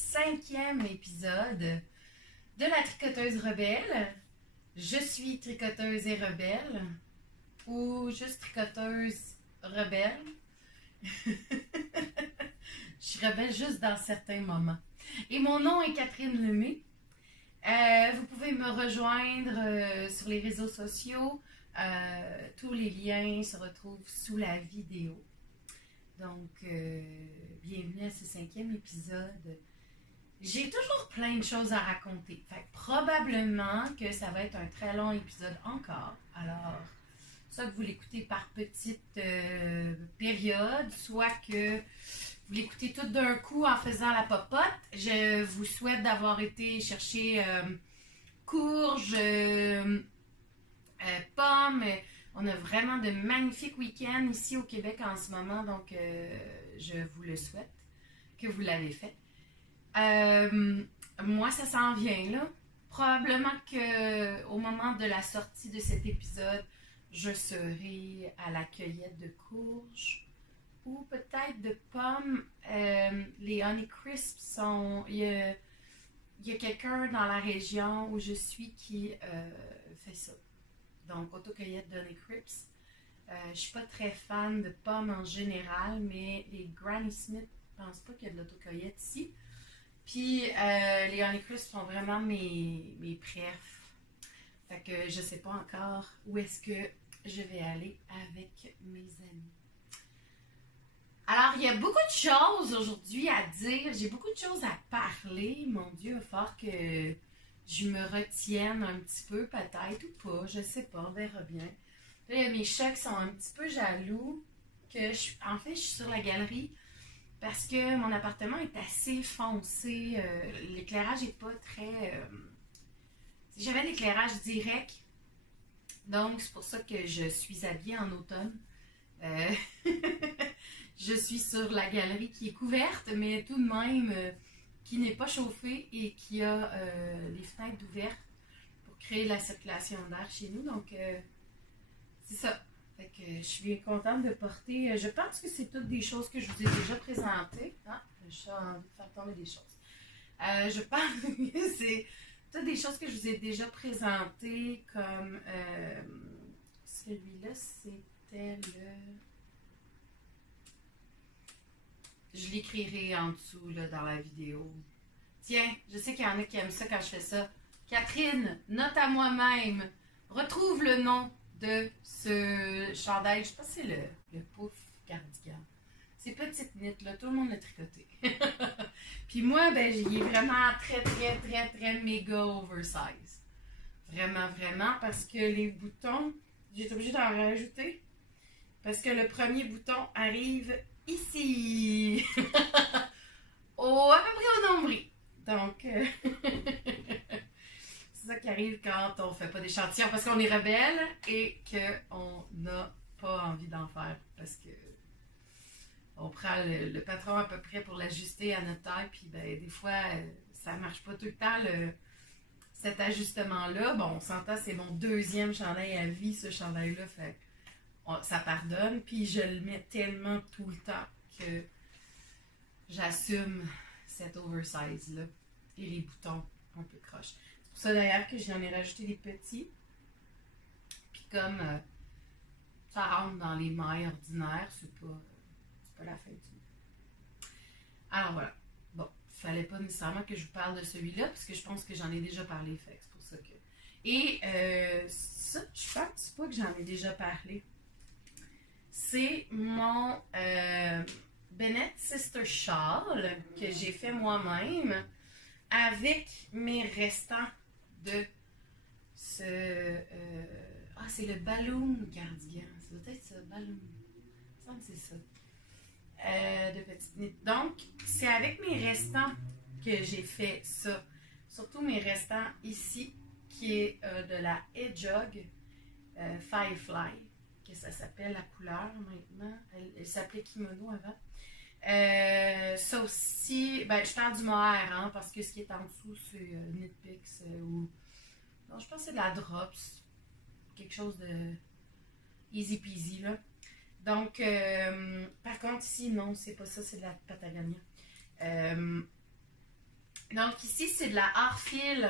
5e épisode de la Tricoteuse Rebelle. Je suis tricoteuse et rebelle, ou juste tricoteuse rebelle. Je suis rebelle juste dans certains moments. Et mon nom est Catherine Lemay. Vous pouvez me rejoindre sur les réseaux sociaux. Tous les liens se retrouvent sous la vidéo. Donc, bienvenue à ce 5e épisode. J'ai toujours plein de choses à raconter. Fait que probablement que ça va être un très long épisode encore. Alors, soit que vous l'écoutez par petites périodes, soit que vous l'écoutez tout d'un coup en faisant la popote. Je vous souhaite d'avoir été chercher courges, pommes. On a vraiment de magnifiques week-ends ici au Québec en ce moment, donc je vous le souhaite que vous l'avez fait. Moi, ça s'en vient là. Probablement qu'au moment de la sortie de cet épisode, je serai à la cueillette de courges ou peut-être de pommes. Les Honey Crisps sont... Il y a quelqu'un dans la région où je suis qui fait ça. Donc, autocueillette de Honey Crisps. Je ne suis pas très fan de pommes en général, mais les Granny Smith, je ne pense pas qu'il y a de l'autocueillette ici. Puis, les Honey Crisps sont vraiment mes préfs. Fait que je ne sais pas encore où est-ce que je vais aller avec mes amis. Alors, il y a beaucoup de choses aujourd'hui à dire. J'ai beaucoup de choses à parler. Mon Dieu, il va falloir que je me retienne un petit peu, peut-être, ou pas. Je sais pas, on verra bien. Là, il y a mes chats qui sont un petit peu jaloux. En fait, je suis sur la galerie parce que mon appartement est assez foncé. L'éclairage n'est pas très... J'avais l'éclairage direct. Donc, c'est pour ça que je suis habillée en automne. Je suis sur la galerie qui est couverte, mais tout de même qui n'est pas chauffée et qui a les fenêtres ouvertes pour créer la circulation d'air chez nous. Donc, c'est ça. Fait que je suis bien contente de porter. Je pense que c'est toutes des choses que je vous ai déjà présentées. Ah, le chat a envie de faire tomber des choses. Je pense que c'est toutes des choses que je vous ai déjà présentées, comme celui-là, c'était le... Je l'écrirai en dessous là, dans la vidéo. Tiens, je sais qu'il y en a qui aiment ça quand je fais ça. Catherine, note à moi-même. Retrouve le nom de ce chandail. Je sais pas si c'est le pouf cardigan. C'est petite knit, là. Tout le monde l'a tricoté. Puis moi, ben, il est vraiment très méga oversize. Vraiment, parce que les boutons, j'ai été obligée d'en rajouter. Parce que le premier bouton arrive ici. À peu près au nombril. Donc, c'est ça qui arrive quand on ne fait pas d'échantillon parce qu'on est rebelle et qu'on n'a pas envie d'en faire parce que on prend le patron à peu près pour l'ajuster à notre taille, puis ben, des fois, ça ne marche pas tout le temps, cet ajustement-là. Bon, on s'entend, c'est mon deuxième chandail à vie, ce chandail-là, fait ça pardonne, puis je le mets tellement tout le temps que j'assume cet oversize-là et les boutons un peu croches. C'est pour ça d'ailleurs que j'en ai rajouté des petits, puis comme ça rentre dans les mailles ordinaires, c'est pas la fin du monde. Alors voilà. Bon, il fallait pas nécessairement que je vous parle de celui-là, parce que je pense que j'en ai déjà parlé, fait c'est pour ça que... Et ça, je pense pas que j'en ai déjà parlé. C'est mon Bennett Sister Shawl que j'ai fait moi-même avec mes restants de ce... c'est le Balloon cardigan. Ça doit être ça, Balloon. Il me semble que c'est ça. De petites knits. Donc, c'est avec mes restants que j'ai fait ça. Surtout mes restants ici, qui est de la Hedgehog Firefly, que ça s'appelle la couleur maintenant. Elle s'appelait Kimono avant. Ça aussi, ben, je parle du mohair, hein, parce que ce qui est en dessous, c'est Knit Picks ou... Non, je pense que c'est de la Drops. Quelque chose de easy peasy, là. Donc, par contre, ici, non, c'est pas ça, c'est de la Patagonia. Donc ici, c'est de la Hartfield.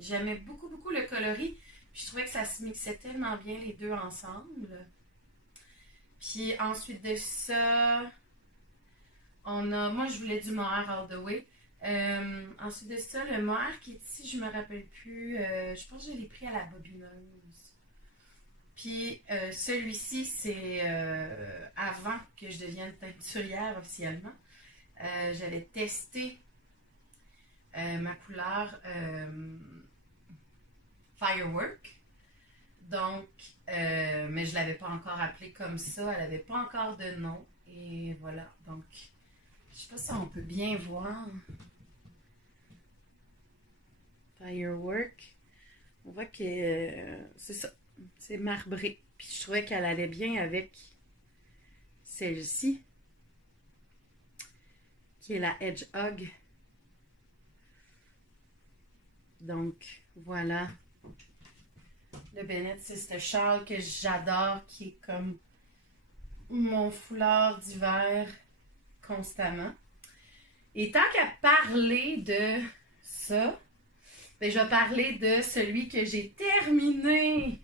J'aimais beaucoup, beaucoup le coloris. Puis je trouvais que ça se mixait tellement bien les deux ensemble. Puis ensuite de ça, on a... Moi, je voulais du mohair all the way. Ensuite de ça, le mohair qui est ici, je me rappelle plus. Je pense que je l'ai pris à la bobineuse. Puis celui-ci, c'est avant que je devienne teinturière officiellement. J'avais testé ma couleur Firework. Donc, mais je ne l'avais pas encore appelée comme ça. Elle n'avait pas encore de nom. Et voilà. Donc, je ne sais pas si on peut bien voir. Firework. On voit que c'est ça. C'est marbré. Puis je trouvais qu'elle allait bien avec celle-ci. Qui est la Hedgehog. Donc, voilà. Le Bennett, c'est ce châle que j'adore, qui est comme mon foulard d'hiver constamment. Et tant qu'à parler de ça, ben, je vais parler de celui que j'ai terminé,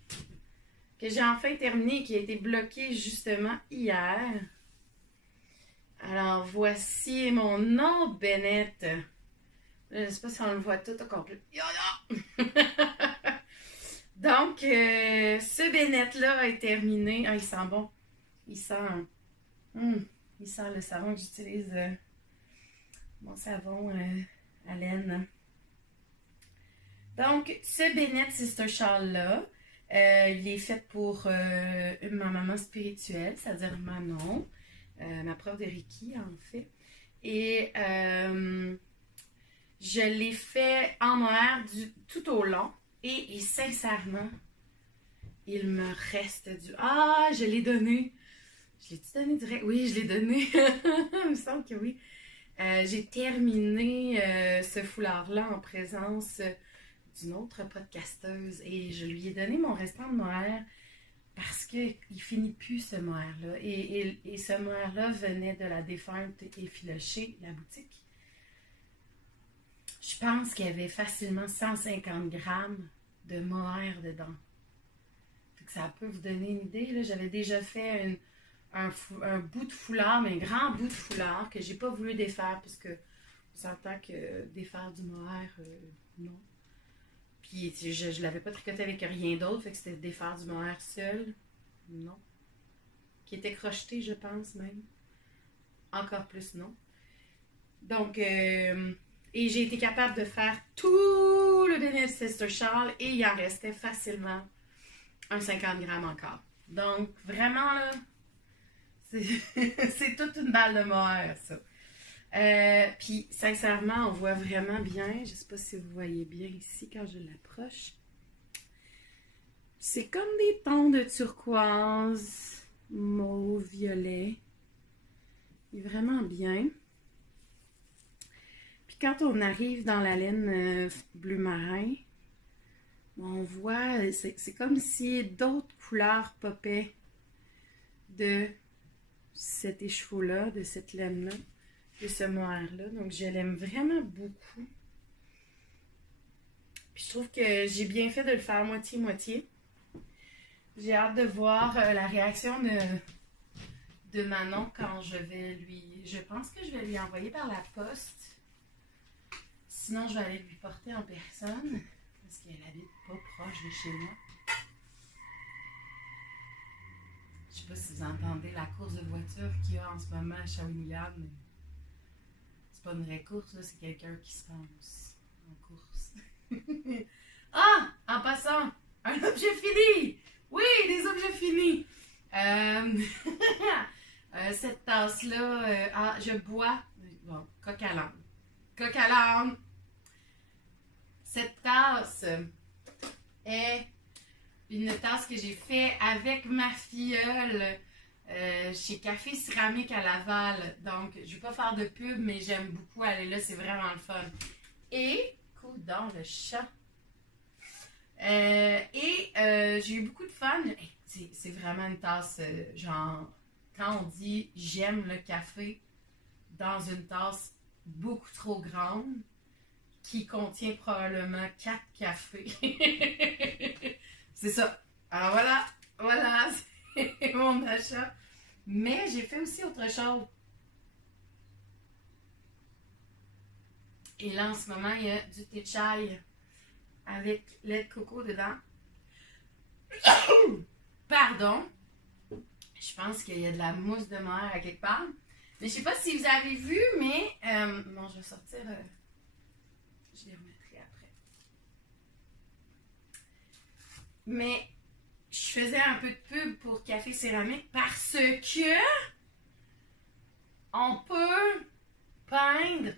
que j'ai enfin terminé, qui a été bloqué justement hier. Alors, voici mon autre Bennett. Je ne sais pas si on le voit tout au complet. Donc, ce Bennett-là est terminé. Ah, il sent bon. Il sent le savon que j'utilise. Mon savon à laine. Donc, ce Bennett, c'est ce châle-là. Il est fait pour ma maman spirituelle, c'est-à-dire Manon, ma prof de Reiki, en fait. Et je l'ai fait en noir tout au long. Et sincèrement, il me reste du... Ah, je l'ai donné. Je l'ai-tu donné direct? Oui, je l'ai donné. Il me semble que oui. J'ai terminé ce foulard-là en présence d'une autre podcasteuse. Et je lui ai donné mon restant de mohair parce qu'il finit plus ce mohair-là. Et ce mohair-là venait de la Défunte Effilochée, la boutique. Je pense qu'il y avait facilement 150 grammes de mohair dedans. Fait que ça peut vous donner une idée. J'avais déjà fait un bout de foulard, mais un grand bout de foulard que j'ai pas voulu défaire parce que on s'entend que défaire du mohair, non. Puis je l'avais pas tricoté avec rien d'autre, fait que c'était défaire du mohair seul, non. Qui était crocheté, je pense même. Encore plus non. Donc, et j'ai été capable de faire tout le Bennett Sister Shawl et il en restait facilement un 50 grammes encore. Donc, vraiment, là, c'est toute une balle de mohair, ça. Puis, sincèrement, on voit vraiment bien. Je ne sais pas si vous voyez bien ici quand je l'approche. C'est comme des tons de turquoise, mauve, violet. Il est vraiment bien. Puis quand on arrive dans la laine bleu marin, on voit, c'est comme si d'autres couleurs popaient de cet écheveau-là, de cette laine-là, de ce mohair-là. Donc je l'aime vraiment beaucoup. Puis je trouve que j'ai bien fait de le faire moitié-moitié. J'ai hâte de voir la réaction de Manon quand je vais lui... Je pense que je vais lui envoyer par la poste. Sinon, je vais aller lui porter en personne parce qu'elle habite pas proche de chez moi. Je sais pas si vous entendez la course de voiture qu'il y a en ce moment à Shawinigan, mais c'est pas une vraie course, là, c'est quelqu'un qui se lance en course. Ah! En passant, un objet fini! Oui, des objets finis! Cette tasse-là, je bois... Bon, coq à l'âne. Coq à l'âne! Cette tasse est une tasse que j'ai fait avec ma filleule chez Café Céramique à Laval. Donc, je ne vais pas faire de pub, mais j'aime beaucoup aller là. C'est vraiment le fun. Et, coudonc, le chat. J'ai eu beaucoup de fun. C'est vraiment une tasse, genre, quand on dit « j'aime le café » dans une tasse beaucoup trop grande, qui contient probablement 4 cafés. C'est ça. Alors voilà, c'est mon achat. Mais j'ai fait aussi autre chose. Et là, en ce moment, il y a du thé chai avec lait de coco dedans. Pardon. Je pense qu'il y a de la mousse de mer à quelque part. Mais je sais pas si vous avez vu, mais... bon, je vais sortir... je les remettrai après. Mais je faisais un peu de pub pour Café Céramique parce que on peut peindre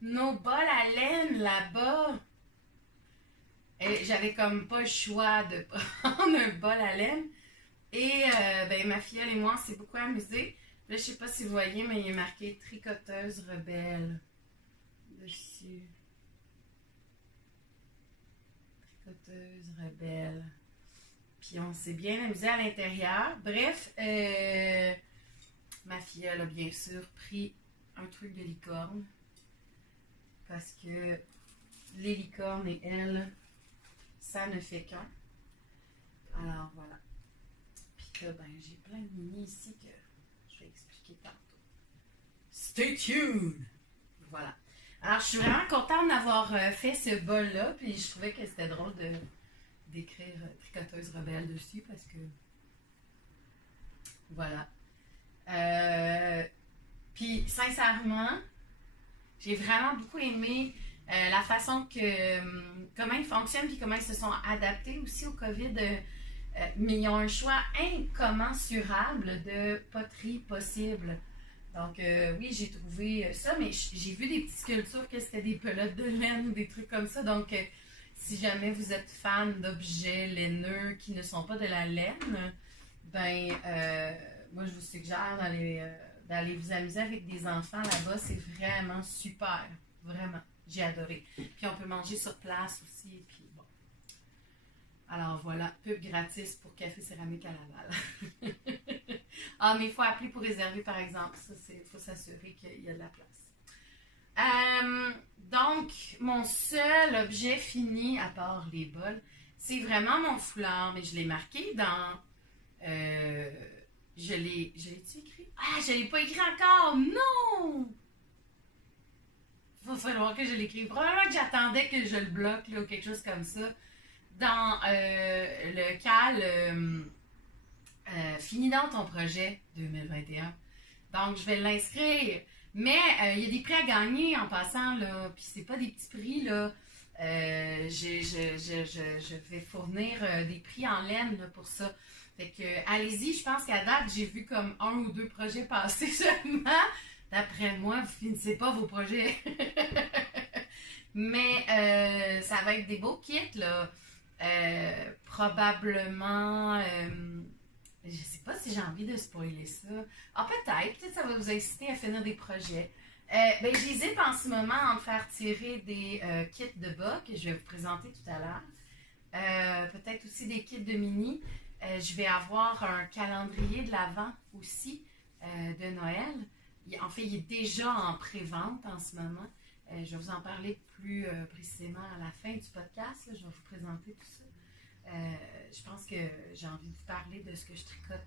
nos bols à laine là-bas. Et j'avais comme pas le choix de prendre un bol à laine. Et ben, ma filleule et moi, on s'est beaucoup amusés. Là, je sais pas si vous voyez, mais il est marqué tricoteuse rebelle dessus. Tricoteuse rebelle. Puis on s'est bien amusé à l'intérieur. Bref, ma filleule a bien sûr pris un truc de licorne. Parce que les licornes et elle, ça ne fait qu'un. Alors voilà. Puis là, ben, j'ai plein de mini ici que je vais expliquer tantôt. Stay tuned! Voilà. Alors, je suis vraiment contente d'avoir fait ce bol-là. Puis je trouvais que c'était drôle d'écrire tricoteuse rebelle dessus parce que. Voilà. Puis, sincèrement, j'ai vraiment beaucoup aimé la façon que. Comment ils fonctionnent puis comment ils se sont adaptés aussi au COVID. Mais ils ont un choix incommensurable de poterie possible. Donc, oui, j'ai trouvé ça, mais j'ai vu des petites sculptures que c'était des pelotes de laine ou des trucs comme ça. Donc, si jamais vous êtes fan d'objets laineux qui ne sont pas de la laine, ben, moi, je vous suggère d'aller vous amuser avec des enfants là-bas. C'est vraiment super. Vraiment. J'ai adoré. Puis, on peut manger sur place aussi. Puis, bon. Alors, voilà. Pub gratis pour Café Céramique à Laval. Ah, mais il faut appeler pour réserver, par exemple. Ça, il faut s'assurer qu'il y a de la place. Donc, mon seul objet fini, à part les bols, c'est vraiment mon foulard. Mais je l'ai marqué dans... je l'ai-tu écrit? Ah, je ne l'ai pas écrit encore! Non! Il va falloir que je l'écrive. Probablement que j'attendais que je le bloque là, ou quelque chose comme ça. Dans le cal... finis dans ton projet 2021. Donc, je vais l'inscrire. Mais il y a des prix à gagner en passant, là. Puis, c'est pas des petits prix, là. Je vais fournir des prix en laine là, pour ça. Fait que, allez-y. Je pense qu'à date, j'ai vu comme 1 ou 2 projets passer seulement. D'après moi, vous finissez pas vos projets. Mais ça va être des beaux kits, là. Probablement... je sais pas si j'ai envie de spoiler ça. Ah, peut-être ça va vous inciter à finir des projets. Ben, j'hésite en ce moment à me faire tirer des kits de bas que je vais vous présenter tout à l'heure. Peut-être aussi des kits de mini. Je vais avoir un calendrier de l'Avent aussi de Noël. En fait, il est déjà en pré-vente en ce moment. Je vais vous en parler plus précisément à la fin du podcast. Là. Je vais vous présenter tout ça. Je pense que j'ai envie de vous parler de ce que je tricote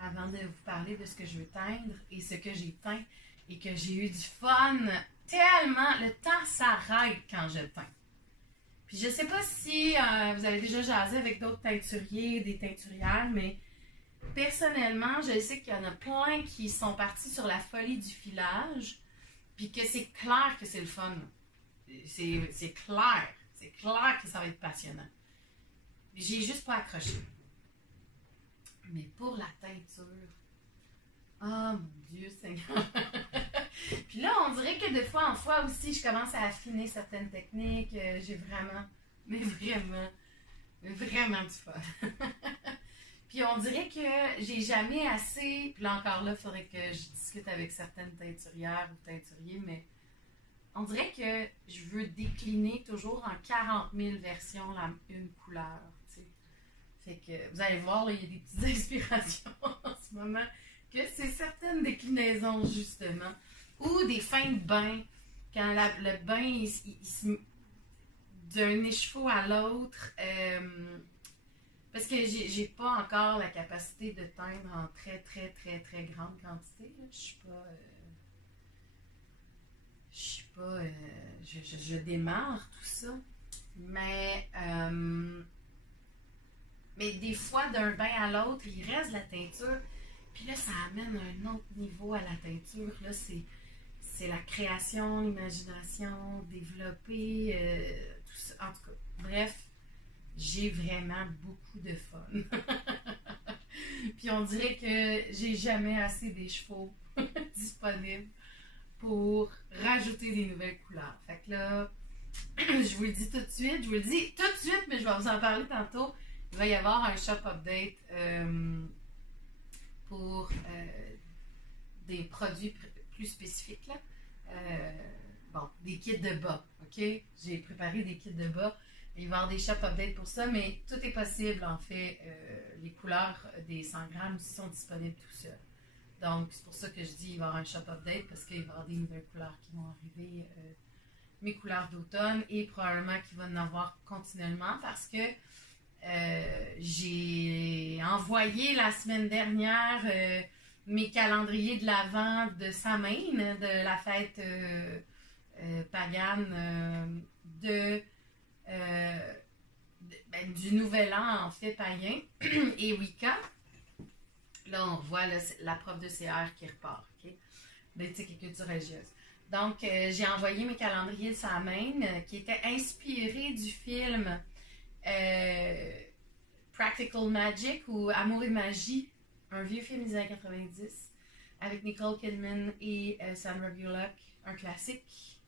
avant de vous parler de ce que je veux teindre et ce que j'ai teint et que j'ai eu du fun tellement. Le temps s'arrête quand je teins. Puis je sais pas si vous avez déjà jasé avec d'autres teinturiers, des teinturières, mais personnellement, je sais qu'il y en a plein qui sont partis sur la folie du filage puis que c'est clair que c'est le fun. C'est clair. C'est clair que ça va être passionnant. J'ai juste pas accroché. Mais pour la teinture, oh mon Dieu Seigneur! Puis là, on dirait que de fois en fois aussi, je commence à affiner certaines techniques. J'ai vraiment du fun. Puis on dirait que j'ai jamais assez... Puis là encore là, il faudrait que je discute avec certaines teinturières ou teinturiers, mais on dirait que je veux décliner toujours en 40 000 versions une couleur. Fait que vous allez voir, là, il y a des petites inspirations en ce moment, que c'est certaines déclinaisons, justement, ou des fins de bain, quand le bain, d'un écheveau à l'autre, parce que j'ai pas encore la capacité de teindre en très, très, très, très grande quantité. Là. Je démarre tout ça. Mais des fois, d'un bain à l'autre, il reste de la teinture. Puis là, ça amène un autre niveau à la teinture. Là, c'est la création, l'imagination, développer, tout ça. En tout cas, bref, j'ai vraiment beaucoup de fun. Puis on dirait que j'ai jamais assez d'écheveaux disponibles pour rajouter des nouvelles couleurs. Fait que là, je vous le dis tout de suite, mais je vais vous en parler tantôt. Il va y avoir un shop update pour des produits plus spécifiques. Là. Bon, des kits de bas, ok? J'ai préparé des kits de bas. Il va y avoir des shop updates pour ça, mais tout est possible en fait. Les couleurs des 100 grammes aussi sont disponibles tout seul. Donc, c'est pour ça que je dis qu'il va y avoir un shop update parce qu'il va y avoir des nouvelles couleurs qui vont arriver. Mes couleurs d'automne et probablement qu'il va en avoir continuellement parce que j'ai envoyé la semaine dernière mes calendriers de l'Avent de Samhain, de la fête pagane du Nouvel An en fait païen et Wicca. Là, on voit là, la prof de CR qui repart, ok? D'éthique et culture religieuse. Donc, j'ai envoyé mes calendriers de Samhain qui étaient inspirés du film Practical Magic ou Amour et Magie, un vieux film des années 90 avec Nicole Kidman et Sandra Bullock, un classique.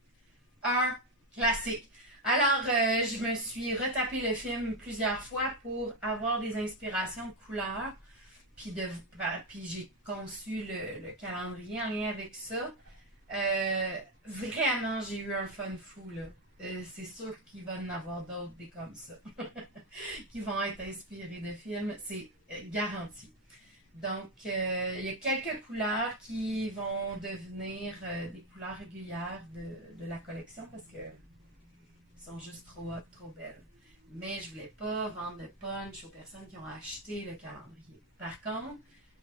Un classique. Alors, je me suis retapé le film plusieurs fois pour avoir des inspirations de couleurs. Puis j'ai conçu le calendrier en lien avec ça. Vraiment, j'ai eu un fun fou, là. C'est sûr qu'il va y en avoir d'autres des comme ça qui vont être inspirés de films. C'est garanti. Donc, il y a quelques couleurs qui vont devenir des couleurs régulières de la collection parce qu'elles sont juste trop hot, trop belles. Mais je voulais pas vendre de punch aux personnes qui ont acheté le calendrier. Par contre,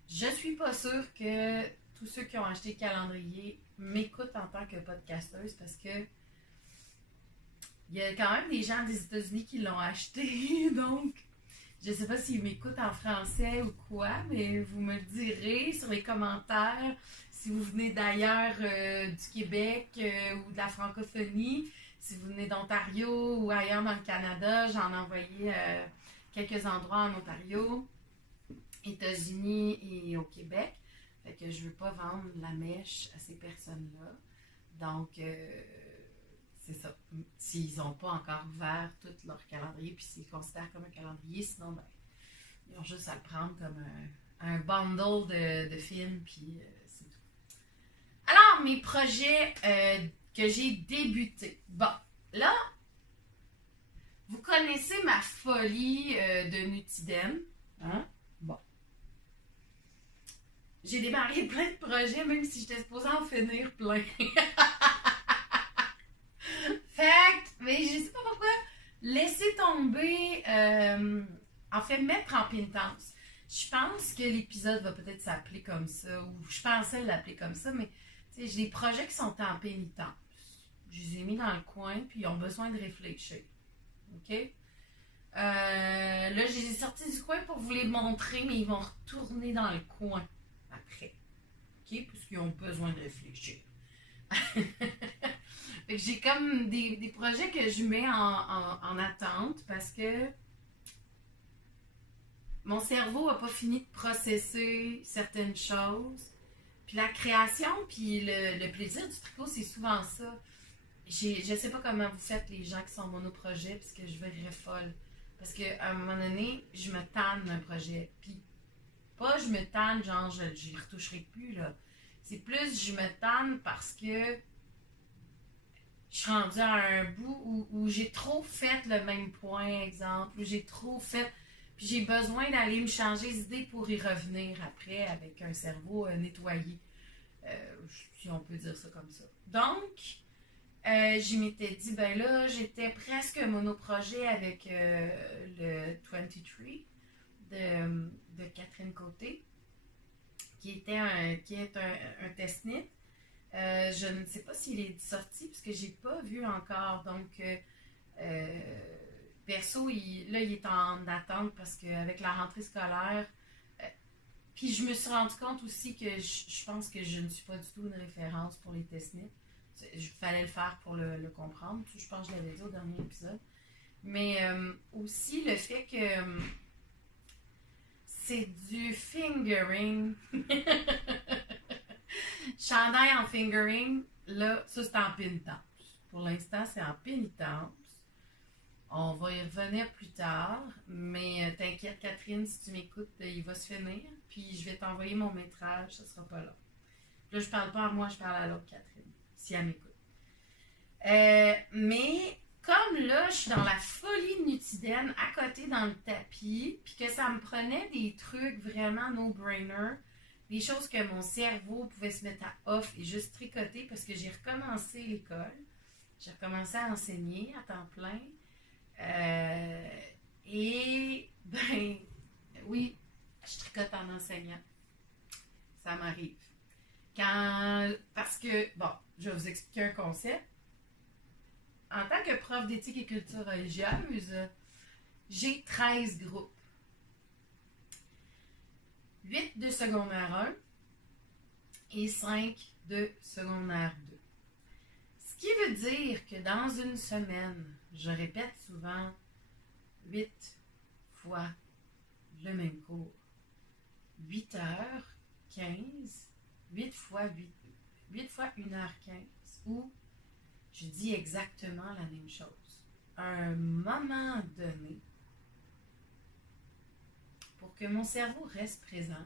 je suis pas sûre que tous ceux qui ont acheté le calendrier m'écoutent en tant que podcasteuse parce que il y a quand même des gens des États-Unis qui l'ont acheté, donc je sais pas s'ils m'écoutent en français ou quoi, mais vous me le direz sur les commentaires si vous venez d'ailleurs du Québec ou de la francophonie, si vous venez d'Ontario ou ailleurs dans le Canada, j'en ai envoyé quelques endroits en Ontario, États-Unis et au Québec. Fait que je veux pas vendre la mèche à ces personnes-là. Donc, c'est ça. S'ils n'ont pas encore ouvert tout leur calendrier, puis s'ils considèrent comme un calendrier, sinon, ben, ils ont juste à le prendre comme un bundle de films, puis c'est tout. Alors, mes projets que j'ai débutés. Bon, là, vous connaissez ma folie de Nutiden, hein? Bon. J'ai démarré plein de projets, même si j'étais supposée en finir plein. Mais je sais pas pourquoi, laisser tomber, en fait, mettre en pénitence. Je pense que l'épisode va peut-être s'appeler comme ça, ou je pensais l'appeler comme ça, mais j'ai des projets qui sont en pénitence. Je les ai mis dans le coin, puis ils ont besoin de réfléchir. OK? Là, je les ai sortis du coin pour vous les montrer, mais ils vont retourner dans le coin après. OK? Puisqu'ils ont besoin de réfléchir. J'ai comme des projets que je mets en attente parce que mon cerveau n'a pas fini de processer certaines choses. Puis la création, puis le plaisir du tricot, c'est souvent ça. Je sais pas comment vous faites les gens qui sont monoprojets, parce que je verrais folle. Parce qu'à un moment donné, je me tanne d'un projet. Puis pas je me tanne, genre je n'y retoucherai plus, là. C'est plus je me tanne parce que je suis rendue à un bout où j'ai trop fait le même point, exemple, où j'ai trop fait... Puis j'ai besoin d'aller me changer les idées pour y revenir après avec un cerveau nettoyé. Si on peut dire ça comme ça. Donc, je m'étais dit, ben là, j'étais presque monoprojet avec le 23 de Catherine Côté, qui est un test-knit. Je ne sais pas s'il est sorti, parce que j'ai pas vu encore. Donc, perso, il est en attente, parce qu'avec la rentrée scolaire, puis je me suis rendu compte aussi que je pense que je ne suis pas du tout une référence pour les test-knit. Il fallait le faire pour le comprendre. Je pense que je l'avais dit au dernier épisode. Mais aussi le fait que c'est du fingering. Chandail en fingering, là, ça c'est en pénitence. Pour l'instant, c'est en pénitence. On va y revenir plus tard, mais t'inquiète Catherine, si tu m'écoutes, il va se finir, puis je vais t'envoyer mon métrage, ça sera pas long. Là, je parle pas à moi, je parle à l'autre Catherine, si elle m'écoute. Mais comme là, je suis dans la folie de Nutiden, à côté dans le tapis, puis que ça me prenait des trucs vraiment no-brainer, des choses que mon cerveau pouvait se mettre à off et juste tricoter, parce que j'ai recommencé l'école, j'ai recommencé à enseigner à temps plein. Et, ben, oui, je tricote en enseignant. Ça m'arrive. Parce que, bon, je vais vous expliquer un concept. En tant que prof d'éthique et culture religieuse, j'ai 13 groupes. 8 de secondaire 1 et 5 de secondaire 2. Ce qui veut dire que dans une semaine, je répète souvent 8 fois le même cours. 8h15, 8 fois 1h15, où je dis exactement la même chose. À un moment donné, pour que mon cerveau reste présent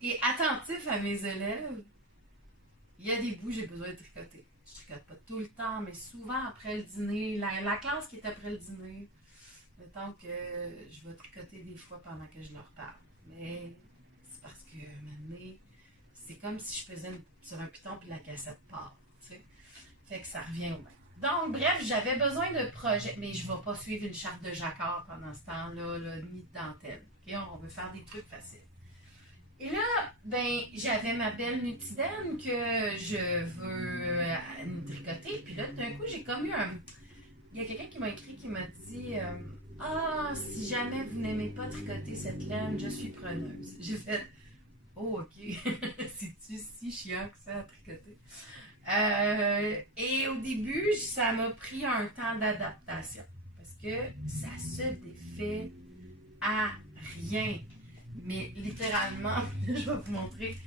et attentif à mes élèves, il y a des bouts où j'ai besoin de tricoter. Je tricote pas tout le temps, mais souvent après le dîner, la classe qui est après le dîner, mettons que je vais tricoter des fois pendant que je leur parle. Mais c'est parce que maintenant, c'est comme si je faisais sur un piton puis la cassette part. T'sais. Fait que ça revient au même. Donc, bref, j'avais besoin de projets, mais je ne vais pas suivre une charte de jacquard pendant ce temps-là, là, ni de dentelle. Okay? On veut faire des trucs faciles. Et là, ben, j'avais ma belle Nutiden que je veux tricoter. Puis là, d'un coup, j'ai comme eu un... Il y a quelqu'un qui m'a écrit, qui m'a dit « Ah, si jamais vous n'aimez pas tricoter cette laine, je suis preneuse. » J'ai fait « Oh, OK. C'est-tu si chiant que ça à tricoter? » Et au début, ça m'a pris un temps d'adaptation. Parce que ça se défait à rien. Mais littéralement, je vais vous montrer,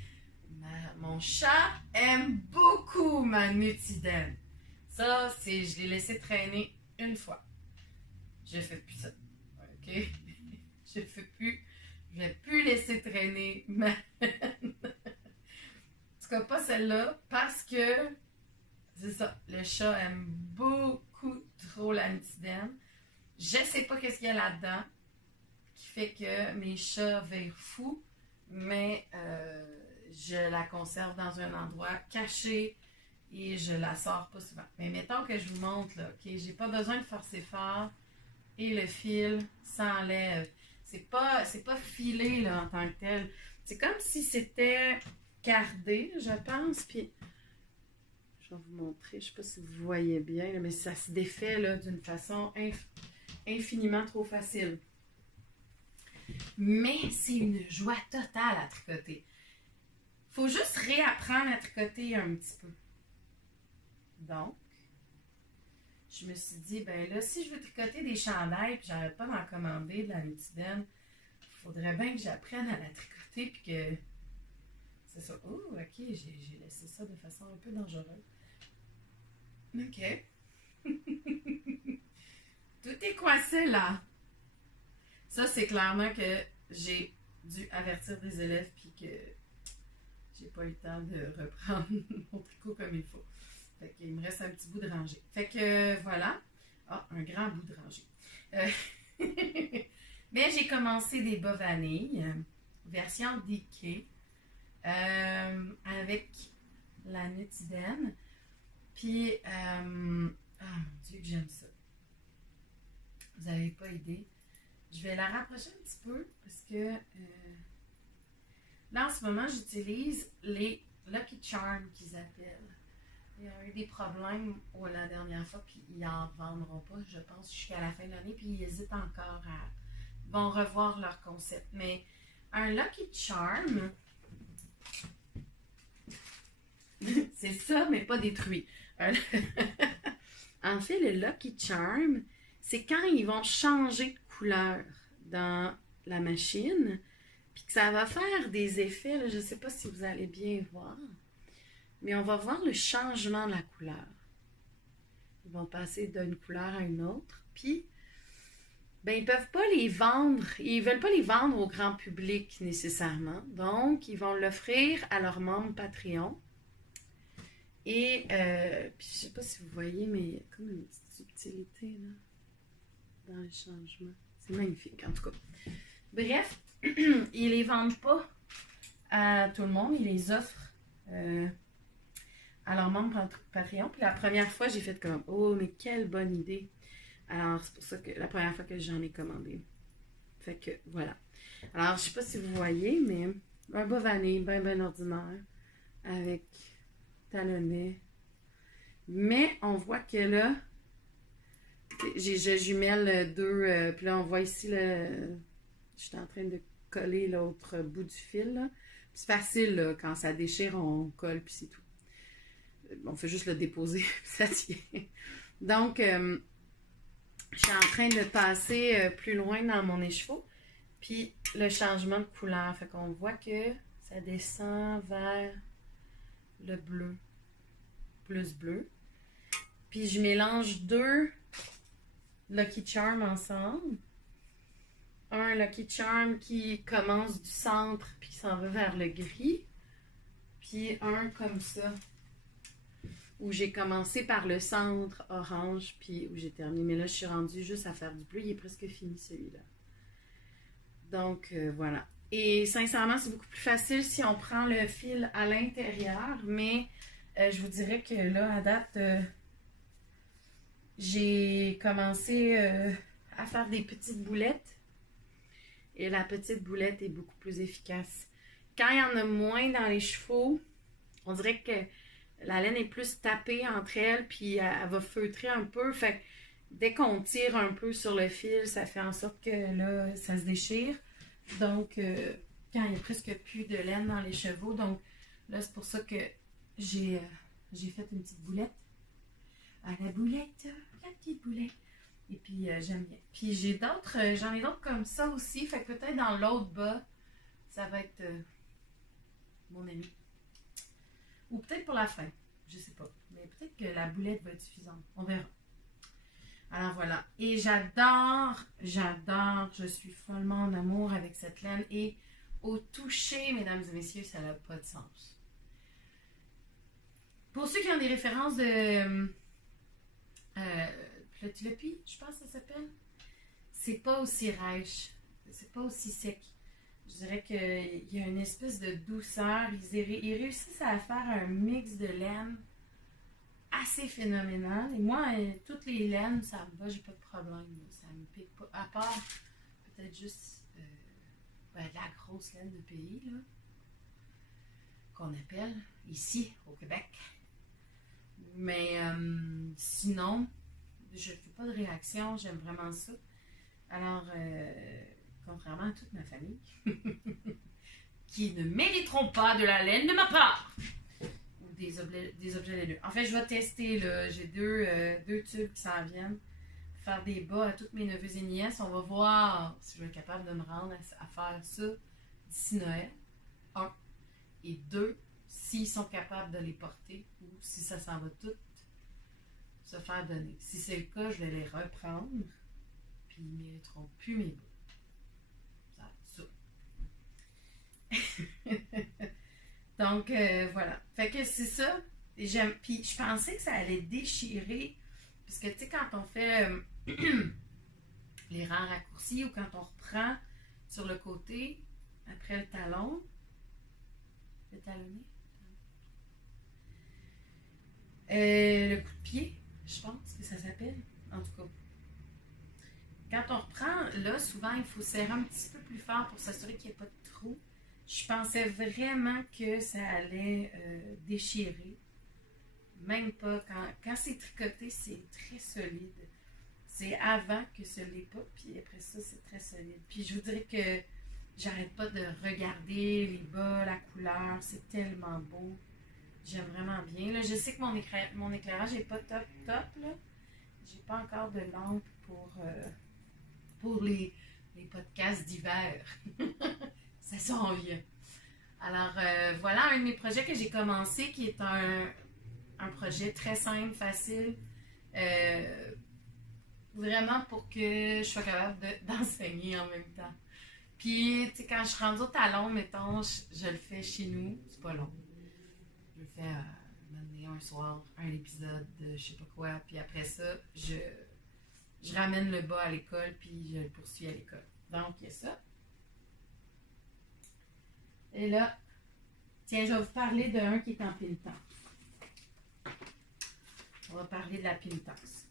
mon chat aime beaucoup ma Nutiden. Ça, je l'ai laissé traîner une fois. Je fais plus ça. OK? Je vais plus laisser traîner ma... En tout cas, pas celle-là, parce que, c'est ça, le chat aime beaucoup trop la Nutiden. Je sais pas qu'est-ce qu'il y a là-dedans, qui fait que mes chats virent fous, mais je la conserve dans un endroit caché et je la sors pas souvent. Mais mettons que je vous montre, là, ok, j'ai pas besoin de forcer fort et le fil s'enlève. C'est pas filé là, en tant que tel. C'est comme si c'était cardé, je pense, puis je vais vous montrer, je sais pas si vous voyez bien, là, mais ça se défait là d'une façon infiniment trop facile. Mais c'est une joie totale à tricoter. Faut juste réapprendre à tricoter un petit peu. Donc, je me suis dit, ben là, si je veux tricoter des chandails, puis j'arrête pas d'en commander de la Nutiden, il faudrait bien que j'apprenne à la tricoter, puis que... C'est ça. Oh, ok, j'ai laissé ça de façon un peu dangereuse. Ok. Tout est coincé là. Ça, c'est clairement que j'ai dû avertir des élèves puis que j'ai pas eu le temps de reprendre mon tricot comme il faut. Fait qu'il me reste un petit bout de rangée. Fait que voilà. Ah, un grand bout de rangée. Mais j'ai commencé des bas vanille, version DK, avec la Nutiden. Puis, ah mon Dieu que j'aime ça. Vous n'avez pas idée. Je vais la rapprocher un petit peu parce que là, en ce moment, j'utilise les Lucky Charms qu'ils appellent. Il y a eu des problèmes la dernière fois, puis ils n'en vendront pas, je pense, jusqu'à la fin de l'année, puis ils hésitent encore à... Ils vont revoir leur concept. Mais un Lucky Charm, c'est ça, mais pas détruit. En fait, le Lucky Charm, c'est quand ils vont changer de couleur dans la machine, puis que ça va faire des effets, là, je ne sais pas si vous allez bien voir, mais on va voir le changement de la couleur. Ils vont passer d'une couleur à une autre, puis ben, ils ne peuvent pas les vendre, ils ne veulent pas les vendre au grand public nécessairement, donc ils vont l'offrir à leurs membres Patreon. Et, puis je sais pas si vous voyez, mais il y a comme une petite subtilité là, dans le changement. C'est magnifique, en tout cas. Bref, ils les vendent pas à tout le monde, ils les offrent à leurs membres Patreon. Puis la première fois, j'ai fait comme, oh, mais quelle bonne idée. Alors, c'est pour ça que la première fois que j'en ai commandé. Fait que, voilà. Alors, je sais pas si vous voyez, mais un bas vanille, ben ordinaire, avec talonnet. Mais on voit que là, je jumelle deux, puis là on voit ici, je suis en train de coller l'autre bout du fil. Là. C'est facile, là, quand ça déchire, on colle, puis c'est tout. On fait juste le déposer, puis ça tient. Donc, je suis en train de passer plus loin dans mon écheveau, puis le changement de couleur, fait qu'on voit que ça descend vers le bleu, plus bleu. Puis je mélange deux Lucky Charms ensemble. Un Lucky Charm qui commence du centre puis qui s'en va vers le gris. Puis un comme ça, où j'ai commencé par le centre orange puis où j'ai terminé. Mais là, je suis rendue juste à faire du bleu. Il est presque fini celui-là. Donc, voilà. Et sincèrement, c'est beaucoup plus facile si on prend le fil à l'intérieur, mais je vous dirais que là, à date, j'ai commencé à faire des petites boulettes et la petite boulette est beaucoup plus efficace. Quand il y en a moins dans les chevaux, on dirait que la laine est plus tapée entre elles, puis elle va feutrer un peu. Fait que dès qu'on tire un peu sur le fil, ça fait en sorte que là, ça se déchire. Donc, quand il n'y a presque plus de laine dans les chevaux, donc là, c'est pour ça que j'ai fait une petite boulette. À la boulette, la petite boulette. Et puis, j'aime bien. Puis, j'en ai d'autres comme ça aussi. Fait que peut-être dans l'autre bas, ça va être mon ami. Ou peut-être pour la fin. Je sais pas. Mais peut-être que la boulette va être suffisante. On verra. Alors voilà. Et j'adore, je suis follement en amour avec cette laine. Et au toucher, mesdames et messieurs, ça n'a pas de sens. Pour ceux qui ont des références de Plutulopie, je pense que ça s'appelle, c'est pas aussi rêche, c'est pas aussi sec. Je dirais qu'il y a une espèce de douceur. Ils réussissent à faire un mix de laine assez phénoménal. Et moi, toutes les laines, ça me va, j'ai pas de problème. Ça me pique pas. À part peut-être juste de la grosse laine de pays, là, qu'on appelle ici, au Québec. Mais sinon, je ne fais pas de réaction, j'aime vraiment ça. Alors, contrairement à toute ma famille, qui ne mériteront pas de la laine de ma part, ou des objets laineux. En fait, je vais tester, là, j'ai deux tubes qui s'en viennent, faire des bas à toutes mes neveux et nièces. On va voir si je vais être capable de me rendre à faire ça d'ici Noël. 1. Et 2, s'ils sont capables de les porter ou si ça s'en va tout se faire donner. Si c'est le cas, je vais les reprendre, puis ils ne mériteront plus mes bas. Ça. Donc, voilà. Fait que c'est ça. Puis je pensais que ça allait déchirer, parce que, tu sais, quand on fait les rangs raccourcis ou quand on reprend sur le côté, après le talon, le talonnet, Le coup de pied, je pense que ça s'appelle. En tout cas. Quand on reprend, là, souvent, il faut serrer un petit peu plus fort pour s'assurer qu'il n'y ait pas de trou. Je pensais vraiment que ça allait déchirer. Même pas. Quand c'est tricoté, c'est très solide. C'est avant que ce l'est pas, puis après ça, c'est très solide. Puis je vous dirais que j'arrête pas de regarder les bas, la couleur, c'est tellement beau. J'aime vraiment bien. Là, je sais que mon éclairage n'est pas top, là. J'ai pas encore de lampe pour les podcasts d'hiver. Ça s'en vient. Alors, voilà un de mes projets que j'ai commencé, qui est un projet très simple, facile. Vraiment pour que je sois capable d'enseigner en même temps. Puis, tu sais, quand je suis rendue au talon, mettons, je le fais chez nous. C'est pas long. Je le fais un soir, un épisode de je sais pas quoi. Puis après ça, je ramène le bas à l'école, puis je le poursuis à l'école. Donc, il y a ça. Et là, tiens, je vais vous parler d'un qui est en pénitence. On va parler de la pénitence.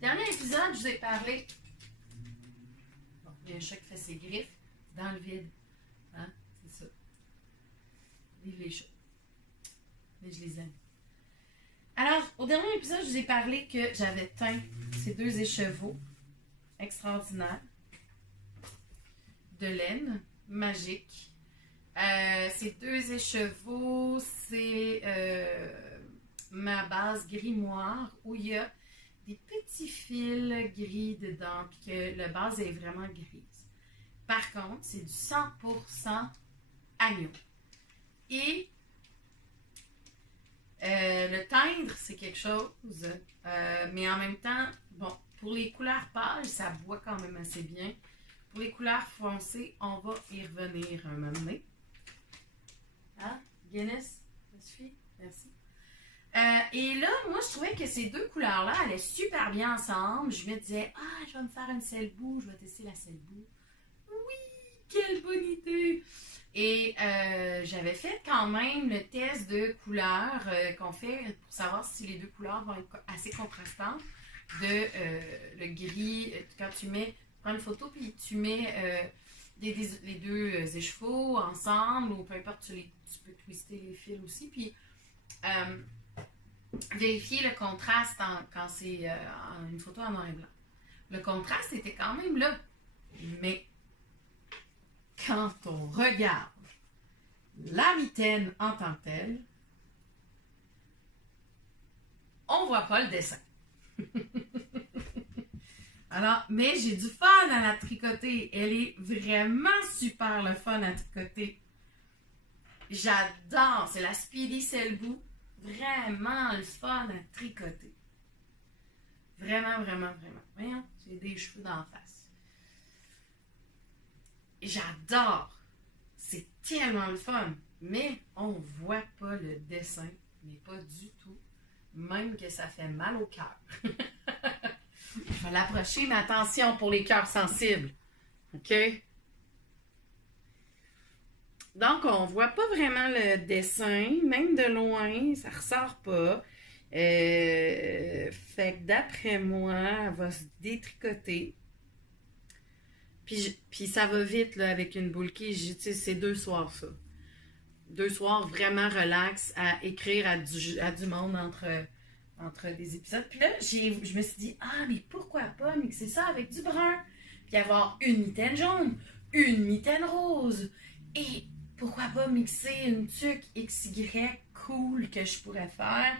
Dernier épisode, je vous ai parlé. Bon, il y a un chat qui fait ses griffes dans le vide. Hein? C'est ça. Vive les chats. Mais je les aime. Alors, au dernier épisode, je vous ai parlé que j'avais teint ces deux écheveaux extraordinaires de laine magique. Ces deux écheveaux, c'est ma base grimoire où il y a des petits fils gris dedans, puis que la base est vraiment grise. Par contre, c'est du 100% agneau. Et le teindre, c'est quelque chose, mais en même temps, bon, pour les couleurs pâles, ça boit quand même assez bien. Pour les couleurs foncées, on va y revenir un moment donné. Hein? Guinness, ça suffit? Merci. Et là, moi, je trouvais que ces deux couleurs-là allaient super bien ensemble. Je me disais, je vais me faire une Selboux, je vais tester la Selboux. Oui, quelle bonne idée! Et j'avais fait quand même le test de couleurs qu'on fait pour savoir si les deux couleurs vont être assez contrastantes. Le gris, quand tu prends une photo, puis tu mets les deux écheveaux ensemble, ou peu importe, tu peux twister les fils aussi. Puis vérifier le contraste quand c'est une photo en noir et blanc. Le contraste était quand même là. Mais quand on regarde la mitaine en tant que telle, on voit pas le dessin. Alors, mais j'ai du fun à la tricoter. Elle est vraiment super le fun à tricoter. J'adore. C'est la Speedy Selboux. Vraiment le fun à tricoter. Vraiment, vraiment, vraiment. Voyons, j'ai des cheveux d'en face. J'adore. C'est tellement le fun. Mais on voit pas le dessin. Mais pas du tout. Même que ça fait mal au cœur. Je vais l'approcher, mais attention pour les cœurs sensibles. OK? Donc, on voit pas vraiment le dessin. Même de loin, ça ressort pas. Fait que d'après moi, elle va se détricoter. Puis ça va vite là, avec une boule qui, tu sais, c'est 2 soirs ça. 2 soirs vraiment relax à écrire à du monde entre des épisodes. Puis là, je me suis dit, mais pourquoi pas mixer ça avec du brun? Puis avoir une mitaine jaune, une mitaine rose. Et pourquoi pas mixer une tuque XY cool que je pourrais faire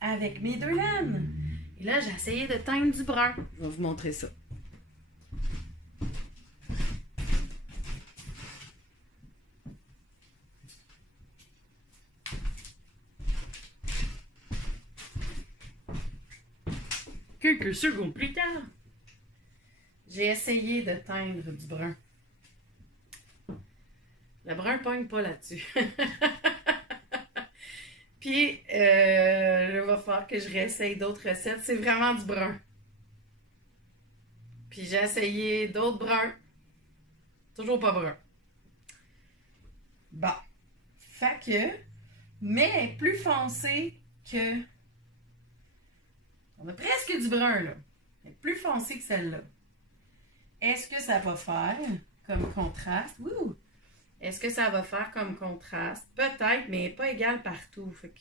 avec mes 2 laines? Et là, j'ai essayé de teindre du brun. Je vais vous montrer ça. Quelques secondes plus tard, j'ai essayé de teindre du brun. Le brun pogne pas là-dessus. Puis, il va falloir que je réessaye d'autres recettes. C'est vraiment du brun. Puis, j'ai essayé d'autres bruns. Toujours pas brun. Bon. Fait que, mais plus foncé que... On a presque du brun, là. Elle est plus foncé que celle-là. Est-ce que ça va faire comme contraste? Ouh! Est-ce que ça va faire comme contraste? Peut-être, mais pas égal partout. Fait que...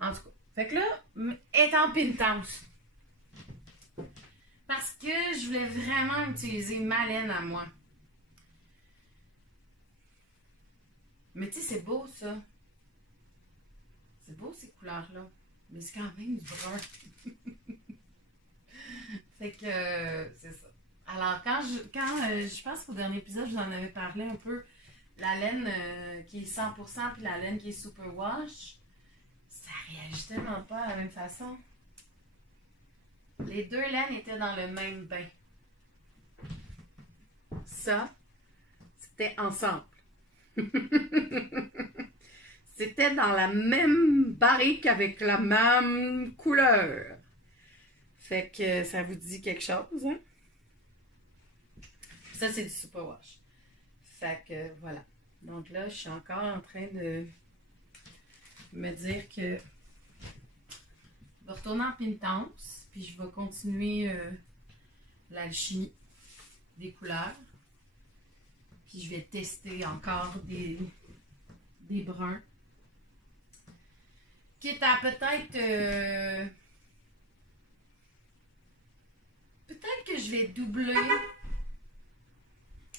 En tout cas. Fait que là, elle est en pintance. Parce que je voulais vraiment utiliser ma laine à moi. Mais tu sais, c'est beau, ça. C'est beau, ces couleurs-là. Mais c'est quand même du brun. Fait que, c'est ça. Alors, quand je pense qu'au dernier épisode, je vous en avais parlé un peu, la laine qui est 100% puis la laine qui est super wash, ça réagit tellement pas de la même façon. Les deux laines étaient dans le même bain. Ça, c'était ensemble. C'était dans la même barrique avec la même couleur. Fait que ça vous dit quelque chose, hein? Ça, c'est du superwash. Fait que voilà. Donc là, je suis encore en train de me dire que je vais retourner en pintance, puis je vais continuer l'alchimie des couleurs. Puis je vais tester encore des bruns. Quitte à peut-être... peut-être que je vais doubler...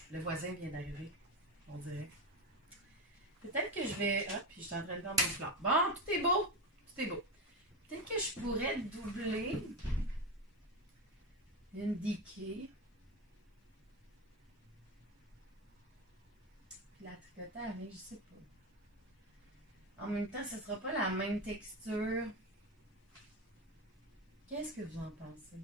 Le voisin vient d'arriver, on dirait. Peut-être que je vais... Ah, puis je suis en train de vendre mes fleurs. Bon, tout est beau. Tout est beau. Peut-être que je pourrais doubler une Decay. Puis la tricoter avec, je sais pas. En même temps, ce ne sera pas la même texture. Qu'est-ce que vous en pensez?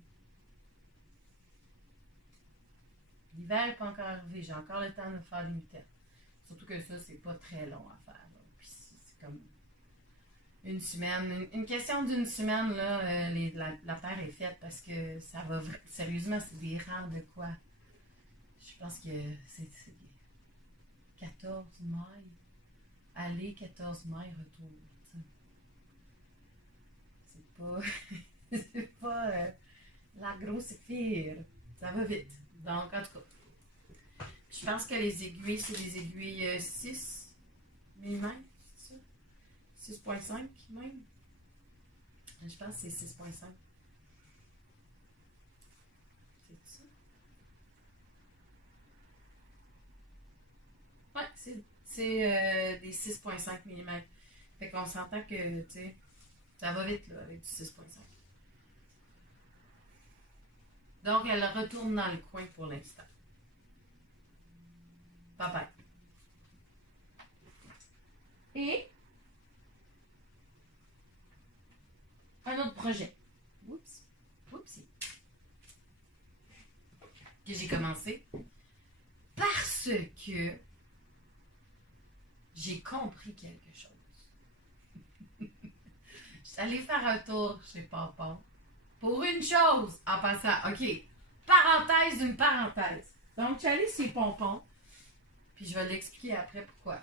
L'hiver n'est pas encore arrivé. J'ai encore le temps de faire des mitaines. Surtout que ça, c'est pas très long à faire. Là. Puis c'est comme une semaine. Une question d'une semaine, là, la terre est faite parce que ça va... Sérieusement, c'est des rangs de quoi? Je pense que c'est 14 mailles. Aller 14 mailles, retour. C'est pas... c'est pas la grosse fire. Ça va vite. Donc, en tout cas, je pense que les aiguilles, c'est des aiguilles 6 mm, c'est ça? 6,5 même. Je pense que c'est 6,5. C'est ça? Ouais, c'est des 6,5 mm. Fait qu'on s'entend que, tu sais, ça va vite, là, avec du 6,5. Donc, elle retourne dans le coin pour l'instant. Bye bye. Et un autre projet. Oups. Oupsie. Que j'ai commencé parce que j'ai compris quelque chose. Je suis allée faire un tour chez Papa. Pour une chose, en passant, OK, parenthèse d'une parenthèse. Donc, je suis allée chez Pompon, puis je vais l'expliquer après pourquoi.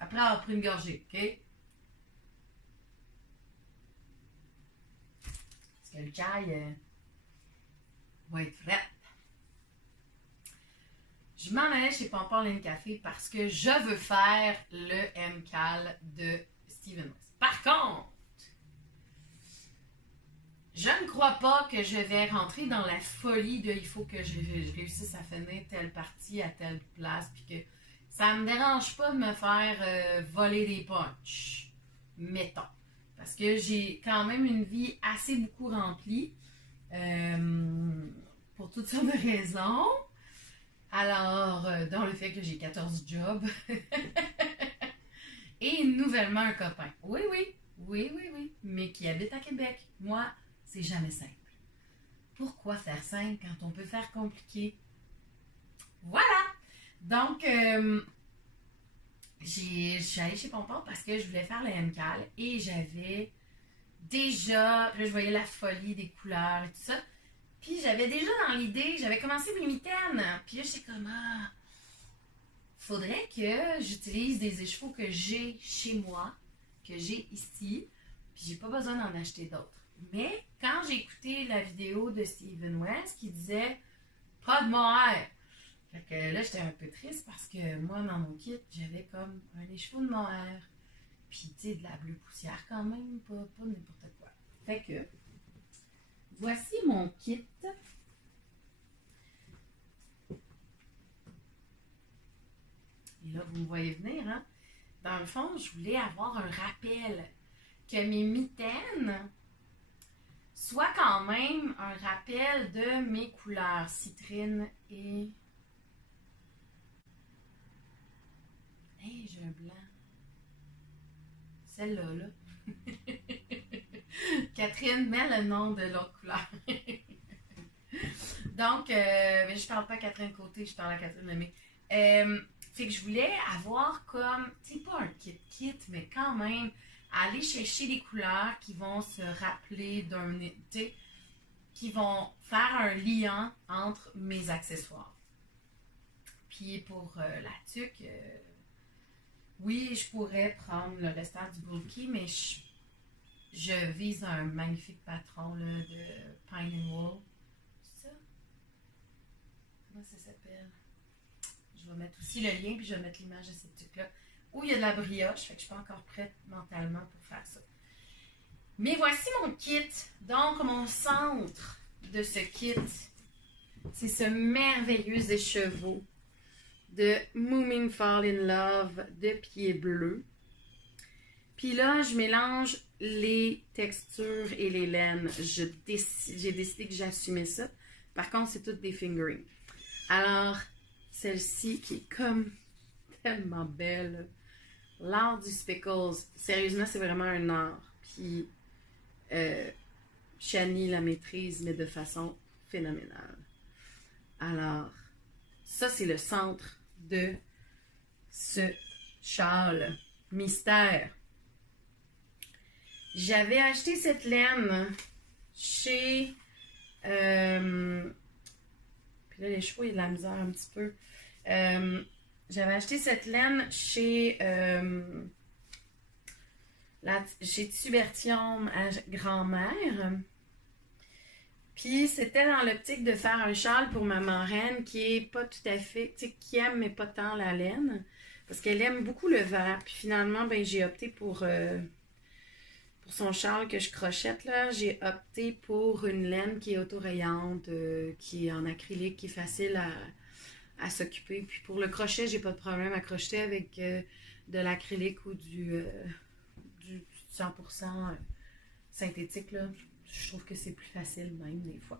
Après avoir pris une gorgée, OK? Parce que le chai va être frais. Je m'en allais chez Pompon Laine Café parce que je veux faire le MCAL de Steven West. Par contre, je ne crois pas que je vais rentrer dans la folie de il faut que je réussisse à finir telle partie à telle place, puis que ça me dérange pas de me faire voler des punchs, mettons. Parce que j'ai quand même une vie assez beaucoup remplie, pour toutes sortes de raisons. Alors, dans le fait que j'ai 14 jobs, et nouvellement un copain. Oui, mais qui habite à Québec. Moi, c'est jamais simple. Pourquoi faire simple quand on peut faire compliqué? Voilà! Donc, je suis allée chez Pompon parce que je voulais faire le MCAL et j'avais déjà, là, je voyais la folie des couleurs et tout ça. Puis j'avais déjà dans l'idée, j'avais commencé mes mitaines. Puis là, j'étais comme, faudrait que j'utilise des écheveaux que j'ai chez moi que j'ai ici, puis j'ai pas besoin d'en acheter d'autres. Mais quand j'ai écouté la vidéo de Steven West qui disait pas de mohair, fait que là j'étais un peu triste parce que moi dans mon kit j'avais comme un écheveau de mohair, puis tu sais de la bleue poussière quand même, pas n'importe quoi. Fait que voici mon kit. Et là vous me voyez venir, hein? Dans le fond, je voulais avoir un rappel que mes mitaines soient quand même un rappel de mes couleurs citrine et... Hey, j'ai un blanc. Celle-là, là. Catherine, mets le nom de l'autre couleur. Donc, mais je parle pas à Catherine Côté, je parle à Catherine Lemay. Fait que je voulais avoir comme, tu sais, pas un kit, mais quand même, aller chercher des couleurs qui vont se rappeler d'un, tu sais, qui vont faire un lien entre mes accessoires. Puis pour la tuque, oui, je pourrais prendre le restant du bulky, mais je vise un magnifique patron là, de Pine & Wool. C'est ça? Comment ça s'appelle? Je vais mettre aussi le lien, puis je vais mettre l'image de cette tuque-là. Où il y a de la brioche, fait que je suis pas encore prête mentalement pour faire ça. Mais voici mon kit. Donc, mon centre de ce kit, c'est ce merveilleux écheveau de Moomin Fall in Love de Pieds Bleus. Puis là, je mélange les textures et les laines. J'ai décidé que j'assumais ça. Par contre, c'est toutes des fingering. Alors, celle-ci qui est comme tellement belle. L'art du Speckles. Sérieusement, c'est vraiment un art. Puis, Shani la maîtrise, mais de façon phénoménale. Alors, ça, c'est le centre de ce châle mystère. J'avais acheté cette laine chez... puis là, les chevaux, il y a de la misère un petit peu. J'avais acheté cette laine chez... chez Tubertium à grand-mère. Puis c'était dans l'optique de faire un châle pour ma marraine qui est pas tout à fait, tu sais, qui aime mais pas tant la laine. Parce qu'elle aime beaucoup le vert. Puis finalement, ben j'ai opté pour son châle que je crochette là. J'ai opté pour une laine qui est autorayante, qui est en acrylique, qui est facile à s'occuper. Puis pour le crochet, j'ai pas de problème à crocheter avec de l'acrylique ou du 100% synthétique là. Je trouve que c'est plus facile même des fois.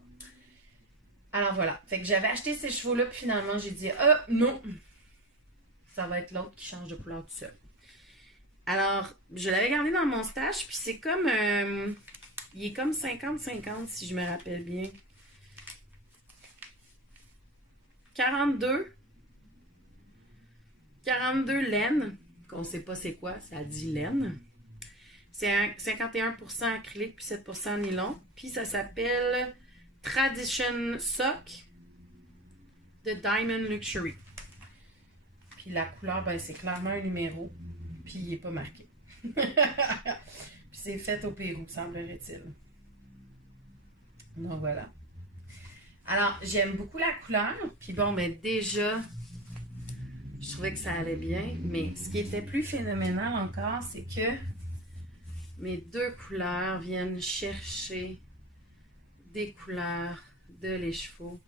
Alors voilà. Fait que j'avais acheté ces chevaux-là, puis finalement j'ai dit ah non! Ça va être l'autre qui change de couleur tout seul. Alors, je l'avais gardé dans mon stash, puis c'est comme... il est comme 50-50 si je me rappelle bien. 42 laine, qu'on sait pas c'est quoi, ça dit laine. C'est 51% acrylique puis 7% nylon. Puis ça s'appelle Tradition Sock de Diamond Luxury. Puis la couleur, ben c'est clairement un numéro. Puis il n'est pas marqué. Puis c'est fait au Pérou, semblerait-il. Donc voilà. Alors, j'aime beaucoup la couleur. Puis bon, ben déjà, je trouvais que ça allait bien. Mais ce qui était plus phénoménal encore, c'est que mes deux couleurs viennent chercher des couleurs de l'écheveau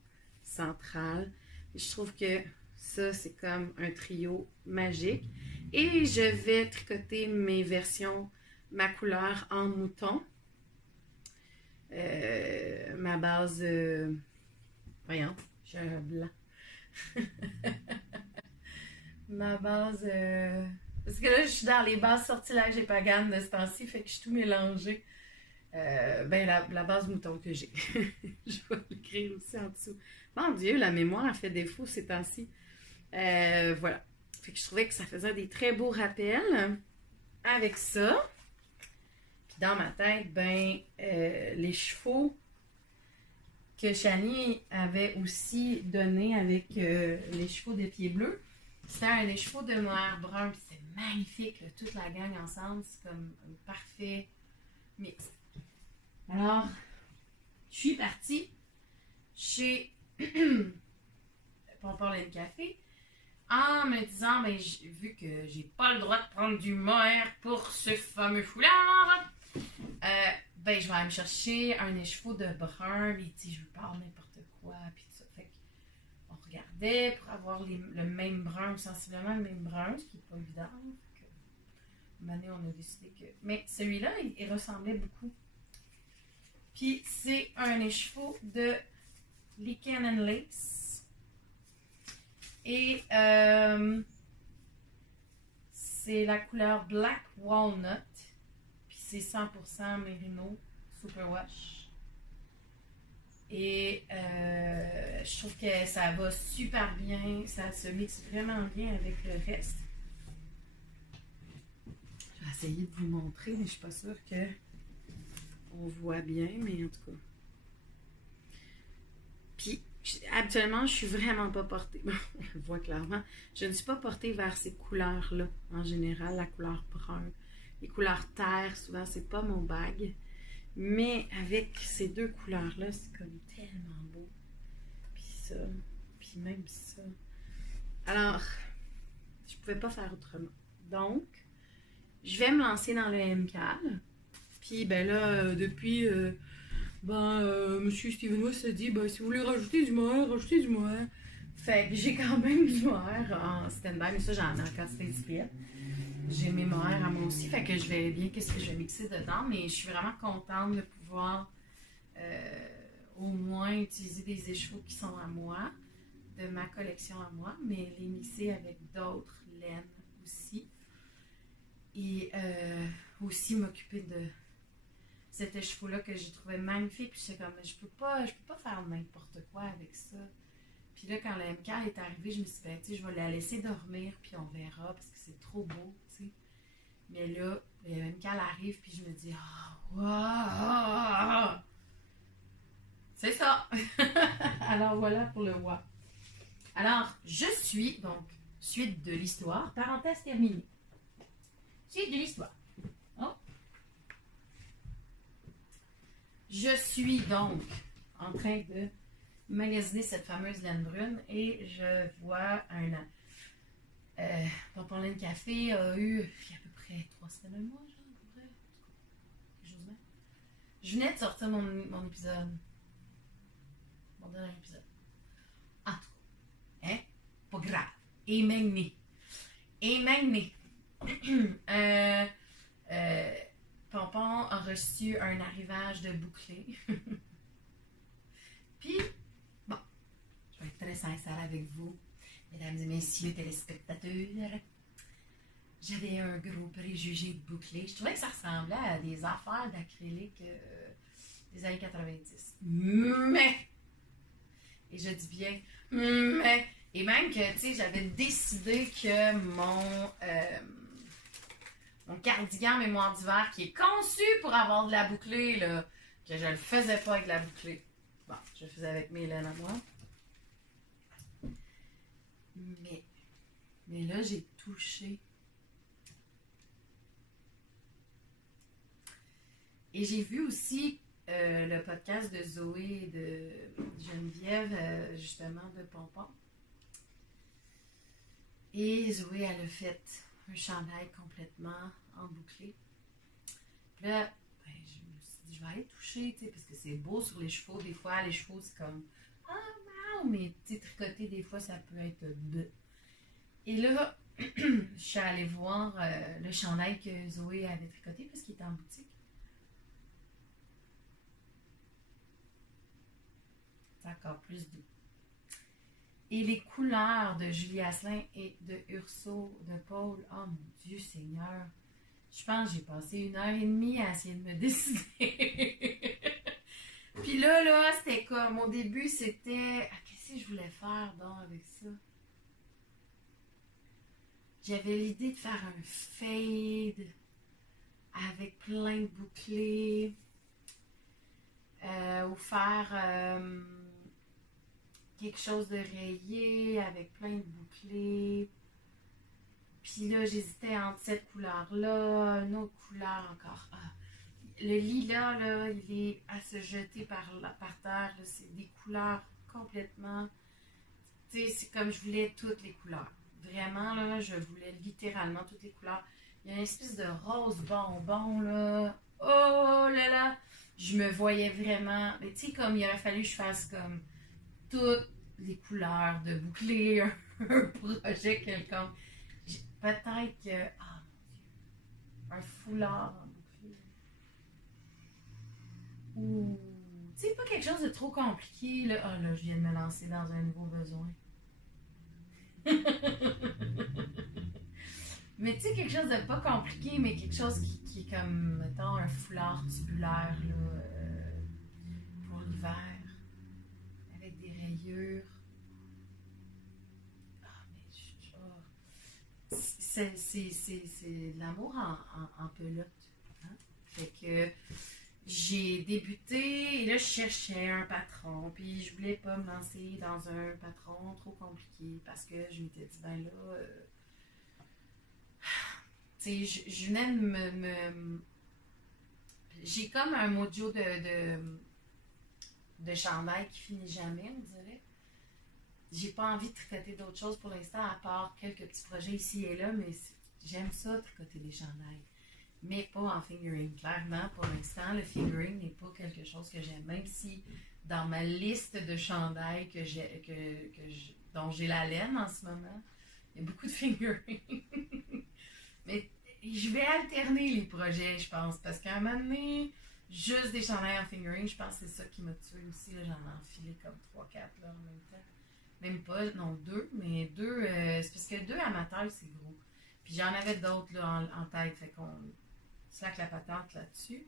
central. Et je trouve que ça, c'est comme un trio magique. Et je vais tricoter mes versions, ma couleur en mouton. Ma base... voyons, j'ai un blanc. Ma base... parce que là, je suis dans les bases sortilèges et paganes de ce temps-ci, fait que je suis tout mélangée. Ben, la base mouton que j'ai. Je vais l'écrire aussi en dessous. Mon Dieu, la mémoire a fait défaut ces temps-ci. Voilà. Fait que je trouvais que ça faisait des très beaux rappels avec ça. Puis dans ma tête, ben, les chevaux que Shani avait aussi donné avec les chevaux de Pieds Bleus, c'était un écheveau de noir brun, puis c'est magnifique, là, toute la gang ensemble, c'est comme un parfait mix. Alors, je suis partie chez Pompon Laine Café en me disant, ben, vu que j'ai pas le droit de prendre du mohair pour ce fameux foulard, ben, je vais aller me chercher un écheveau de brun, mais tu sais, je veux pas avoir n'importe quoi, puis tout ça. Fait qu'on regardait pour avoir le même brun, ou sensiblement le même brun, ce qui n'est pas évident. Une année, on a décidé que. Mais celui-là, il ressemblait beaucoup. Puis, c'est un écheveau de Lichen & Lace. Et c'est la couleur Black Walnut. Puis, c'est 100% Merino Superwash. Et je trouve que ça va super bien. Ça se mixe vraiment bien avec le reste. Je vais essayer de vous montrer, mais je suis pas sûre que on voit bien, mais en tout cas. Puis, habituellement, je suis vraiment pas portée. On le voit clairement. Je ne suis pas portée vers ces couleurs-là, en général, la couleur brun. Les couleurs terre, souvent, c'est pas mon bag. Mais avec ces deux couleurs-là, c'est comme tellement beau. Puis ça, puis même ça. Alors, je pouvais pas faire autrement. Donc, je vais me lancer dans le MCAL. Puis, ben là, depuis, Monsieur Steven West a dit, ben, si vous voulez rajouter du mohair, rajoutez du mohair. Fait que j'ai quand même du mohair en stand-by, mais ça, j'en ai en quantité disponible. J'ai mes mohair à moi aussi, fait que je vais bien qu'est-ce que je vais mixer dedans, mais je suis vraiment contente de pouvoir au moins utiliser des écheveaux qui sont à moi, de ma collection à moi, mais les mixer avec d'autres laines aussi. Et aussi m'occuper de cet écheveau-là que j'ai trouvé magnifique. Puis j'étais comme, je peux pas faire n'importe quoi avec ça. Puis là, quand le MK est arrivé, je me suis dit, ben, tu sais, je vais la laisser dormir, puis on verra, parce que c'est trop beau, tu sais. Mais là, le MK arrive, puis je me dis, wow! C'est ça! Alors voilà pour le WA. Alors, je suis, donc, suite de l'histoire, parenthèse terminée. Suite de l'histoire. Oh. Je suis donc en train de magasiner cette fameuse laine brune et je vois Pompon Laine Café a eu, il y a à peu près 3 semaines, un mois, genre, à peu près. Quelque chose de même. Je venais de sortir mon épisode. Mon dernier épisode. En tout cas, hein? Pas grave. Et magné. Pompon a reçu un arrivage de bouclé. Puis, bon, je vais être très sincère avec vous, mesdames et messieurs téléspectateurs. J'avais un gros préjugé de bouclé. Je trouvais que ça ressemblait à des affaires d'acrylique des années 90. Mais, et je dis bien, mais, et même que, tu sais, j'avais décidé que mon cardigan mémoire d'hiver, qui est conçu pour avoir de la bouclée, là, que je le faisais pas avec de la bouclée. Bon, je le faisais avec mes laines à moi. Mais là, j'ai touché. Et j'ai vu aussi le podcast de Zoé et de Geneviève, justement, de Pompon. Et Zoé, elle a fait un chandail complètement embouclé. Puis là, ben, je me suis dit, je vais aller toucher, tu sais, parce que c'est beau sur les chevaux. Des fois, les chevaux, c'est comme, wow, mais tu sais, tricoter, des fois, ça peut être bleu. Et là, je suis allée voir le chandail que Zoé avait tricoté parce qu'il était en boutique. C'est encore plus doux. Et les couleurs de Julie Asselin et de Urso de Paul, oh mon Dieu Seigneur, je pense que j'ai passé 1h30 à essayer de me décider. Puis là, c'était comme, au début, c'était, qu'est-ce que je voulais faire donc avec ça? J'avais l'idée de faire un fade avec plein de bouclés, ou faire quelque chose de rayé avec plein de bouclés. Puis là, j'hésitais entre cette couleur-là, une autre couleur encore. Ah, le lilas, là, il est à se jeter par terre. C'est des couleurs complètement... Tu sais, c'est comme je voulais toutes les couleurs. Vraiment, là, je voulais littéralement toutes les couleurs. Il y a une espèce de rose bonbon, là. Oh là là! Je me voyais vraiment... Mais tu sais, comme il aurait fallu que je fasse comme toutes les couleurs de boucler un projet quelconque. Peut-être que... Ah, mon Dieu! Un foulard en bouclé. Ou... Tu sais, pas quelque chose de trop compliqué, là. Ah là, je viens de me lancer dans un nouveau besoin. Mais tu sais, quelque chose de pas compliqué, mais quelque chose qui est comme, mettons, un foulard tubulaire, là, pour l'hiver, avec des rayures. Ah, mais c'est de l'amour en pelote. Hein? Fait que j'ai débuté, et là, je cherchais un patron, puis je voulais pas me lancer dans un patron trop compliqué, parce que je m'étais dit, ben là... tu sais, je venais de j'ai comme un mojo de chandail qui finit jamais, on dirait. J'ai pas envie de tricoter d'autres choses pour l'instant, à part quelques petits projets ici et là, mais j'aime ça, tricoter des chandails. Mais pas en fingering. Clairement, pour l'instant, le fingering n'est pas quelque chose que j'aime. Même si dans ma liste de chandails dont j'ai la laine en ce moment, il y a beaucoup de fingering. Mais je vais alterner les projets, je pense. Parce qu'à un moment donné, juste des chandails en fingering, je pense que c'est ça qui m'a tué aussi. J'en ai enfilé comme 3-4 là, en même temps. Même pas, non, 2, mais 2, c'est parce que 2 à ma taille, c'est gros. Puis j'en avais d'autres là, en tête, fait qu'on slack la patente là-dessus.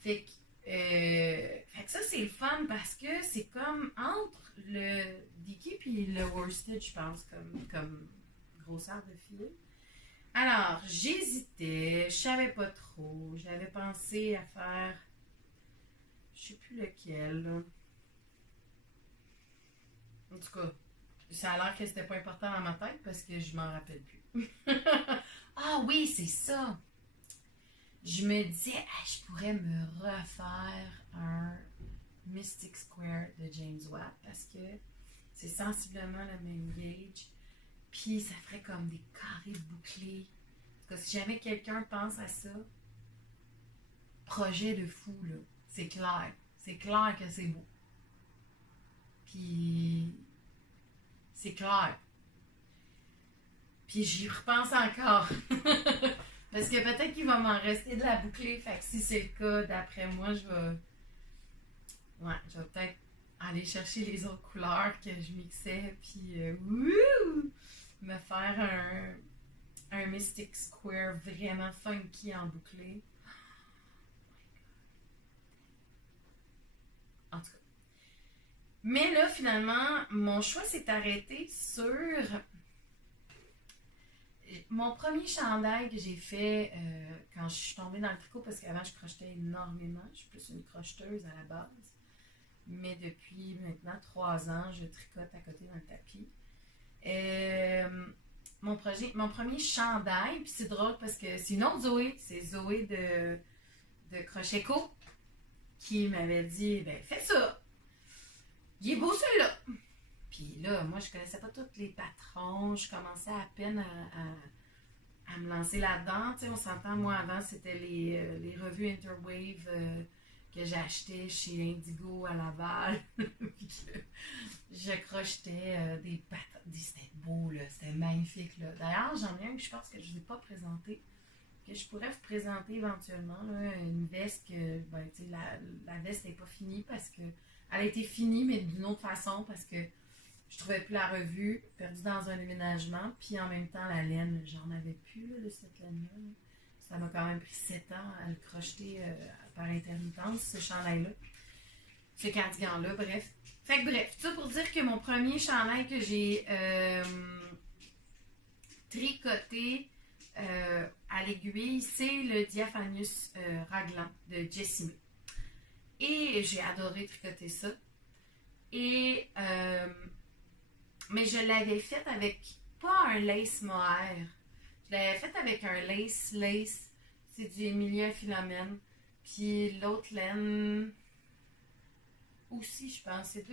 Fait que ça, c'est le fun parce que c'est comme entre le Dicky puis le worsted, je pense, comme grosseur de fil. Alors, j'hésitais, je savais pas trop. J'avais pensé à faire, je sais plus lequel, là. En tout cas, ça a l'air que c'était pas important dans ma tête parce que je m'en rappelle plus. Ah oui, c'est ça! Je me disais, ah, je pourrais me refaire un Mystic Square de James Watt parce que c'est sensiblement le même gauge. Puis ça ferait comme des carrés bouclés. En tout cas, si jamais quelqu'un pense à ça, projet de fou, là. C'est clair. C'est clair que c'est beau. Puis c'est clair. Puis j'y repense encore. Parce que peut-être qu'il va m'en rester de la bouclée. Fait que si c'est le cas, d'après moi, je vais peut-être aller chercher les autres couleurs que je mixais. Puis, me faire un Mystic Square vraiment funky en bouclé. En tout cas. Mais là, finalement, mon choix s'est arrêté sur mon premier chandail que j'ai fait quand je suis tombée dans le tricot, parce qu'avant, je crochetais énormément. Je suis plus une crocheteuse à la base. Mais depuis maintenant 3 ans, je tricote à côté d'un tapis. Mon premier chandail, puis c'est drôle parce que c'est une autre Zoé, c'est Zoé de Crochet Co qui m'avait dit, ben fais ça, il est beau celui-là. Puis là, moi je connaissais pas tous les patrons, je commençais à peine à me lancer là-dedans. Tu sais, on s'entend, moi avant c'était les revues Interwave que j'achetais chez Indigo à Laval. Puis que je crochetais des patins. C'était beau, là. C'était magnifique, là. D'ailleurs, j'en ai un que je pense que je ne vous ai pas présenté, que je pourrais vous présenter éventuellement, là. Une veste que, ben, tu sais, la veste n'est pas finie parce que elle a été finie, mais d'une autre façon parce que je trouvais plus la revue, perdue dans un déménagement, puis en même temps, la laine, j'en avais plus, là, de cette laine-là. Ça m'a quand même pris 7 ans à le crocheter par intermittence, ce chandail-là. Ce cardigan-là, bref. Fait que bref, tout ça pour dire que mon premier chandail que j'ai tricoté à l'aiguille, c'est le Diaphanous raglan de Jessie May. Et j'ai adoré tricoter ça. Et mais je l'avais fait avec pas un lace mohair, l'avais faite avec un lace. C'est du Emilia Philomène. Puis l'autre laine aussi, je pense. C'est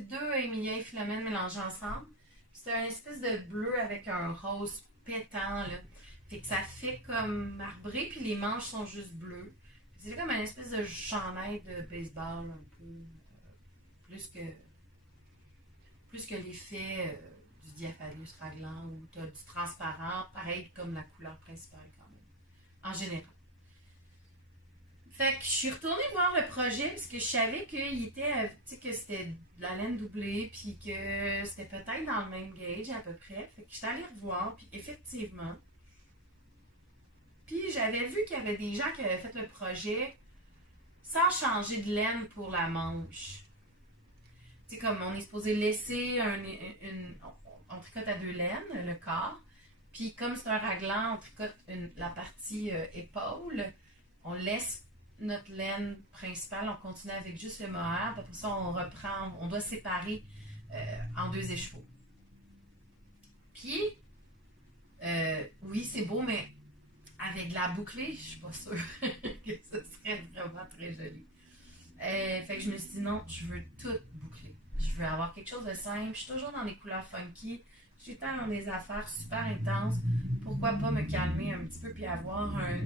deux Emilia Philomène mélangés ensemble. C'est un espèce de bleu avec un rose pétant, là. Fait que ça fait comme marbré, puis les manches sont juste bleues. C'est comme une espèce de chandail de baseball, un peu. Plus que l'effet du diaphallus raglant, où tu as du transparent, pareil comme la couleur principale quand même, en général. Fait que je suis retournée voir le projet parce que je savais qu'il était, tu sais, que c'était de la laine doublée, puis que c'était peut-être dans le même gauge à peu près. Fait que j'étais allée revoir, puis effectivement. Puis j'avais vu qu'il y avait des gens qui avaient fait le projet sans changer de laine pour la manche. Tu sais, comme on est supposé laisser on tricote à deux laines, le corps. Puis comme c'est un raglan, on tricote la partie épaule. On laisse notre laine principale, on continue avec juste le mohair. Puis après ça, on reprend, on doit séparer en deux écheveaux. Puis, oui, c'est beau, mais avec de la bouclée, je suis pas sûre que ce serait vraiment très joli. Fait que je me suis dit non, je veux tout boucler. Je veux avoir quelque chose de simple. Je suis toujours dans les couleurs funky. Je suis tout le temps dans des affaires super intenses. Pourquoi pas me calmer un petit peu puis avoir un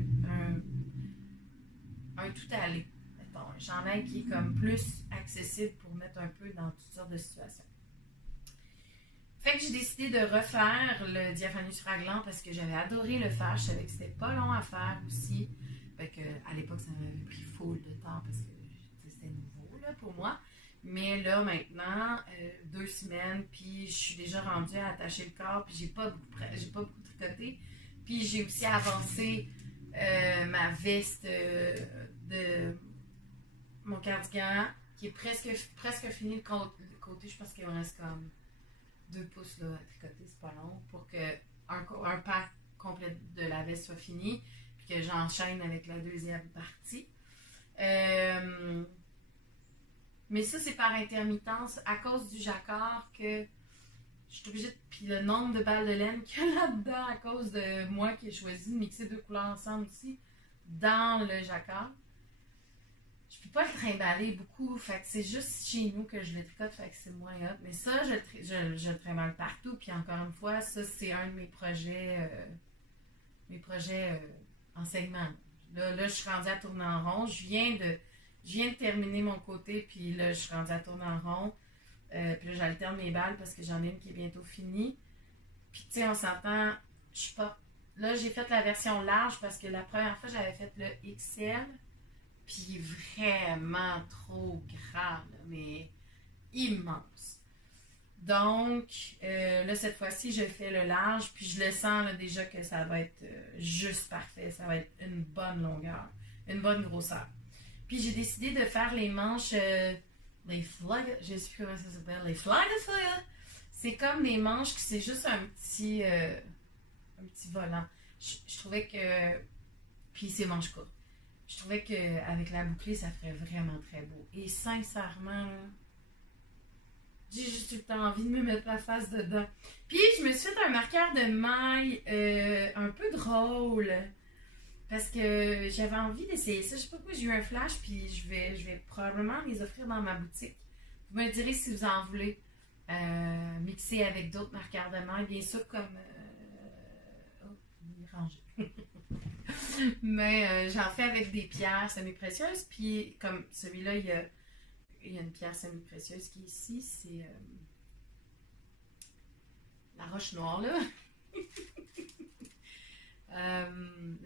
tout aller. Mettons, un chandail qui est comme plus accessible pour mettre un peu dans toutes sortes de situations. Fait que j'ai décidé de refaire le diaphanus raglant parce que j'avais adoré le faire. Je savais que c'était pas long à faire aussi. Fait que à l'époque, ça m'avait pris full de temps parce que c'était nouveau là, pour moi. Mais là, maintenant, 2 semaines, puis je suis déjà rendue à attacher le corps, puis j'ai pas beaucoup tricoté. Puis j'ai aussi avancé ma veste de mon cardigan, qui est presque fini le côté. Je pense qu'il me reste comme 2 pouces là, à tricoter, c'est pas long, pour que un pack complet de la veste soit fini, puis que j'enchaîne avec la deuxième partie. Mais ça, c'est par intermittence, à cause du jacquard, que je suis obligée de... Puis le nombre de balles de laine qu'il y a là-dedans, à cause de moi qui ai choisi de mixer 2 couleurs ensemble aussi, dans le jacquard. Je peux pas le trimballer beaucoup, fait que c'est juste chez nous que je le tricote, fait que c'est moins hot. Mais ça, je le trimballe partout, puis encore une fois, ça, c'est un de mes projets enseignement. Là, je suis rendue à tourner en rond. Je viens de terminer mon côté, puis là, je suis rendue à tourner en rond. Puis là, j'alterne mes balles parce que j'en ai une qui est bientôt finie. Puis, tu sais, on s'entend, je suis pas... Là, j'ai fait la version large parce que la première fois, j'avais fait le XL. Puis vraiment trop grand, là, mais immense. Donc, là, cette fois-ci, je fais le large, puis je le sens là, déjà que ça va être juste parfait. Ça va être une bonne longueur, une bonne grosseur. Puis j'ai décidé de faire les manches, les flag, je sais plus comment ça s'appelle, les flag. C'est comme des manches qui c'est juste un petit volant. Je trouvais que, puis c'est manches courtes. Je trouvais qu'avec la bouclée, ça ferait vraiment très beau. Et sincèrement, j'ai juste tout le temps envie de me mettre la face dedans. Puis je me suis fait un marqueur de maille un peu drôle. Parce que j'avais envie d'essayer ça. Je sais pas pourquoi j'ai eu un flash, puis je vais probablement les offrir dans ma boutique. Vous me direz si vous en voulez. Mixer avec d'autres marqueurs de maille. Bien sûr, comme... il est rangé. Mais j'en fais avec des pierres semi-précieuses. Puis comme celui-là, il y a une pierre semi-précieuse qui est ici. C'est la roche noire, là.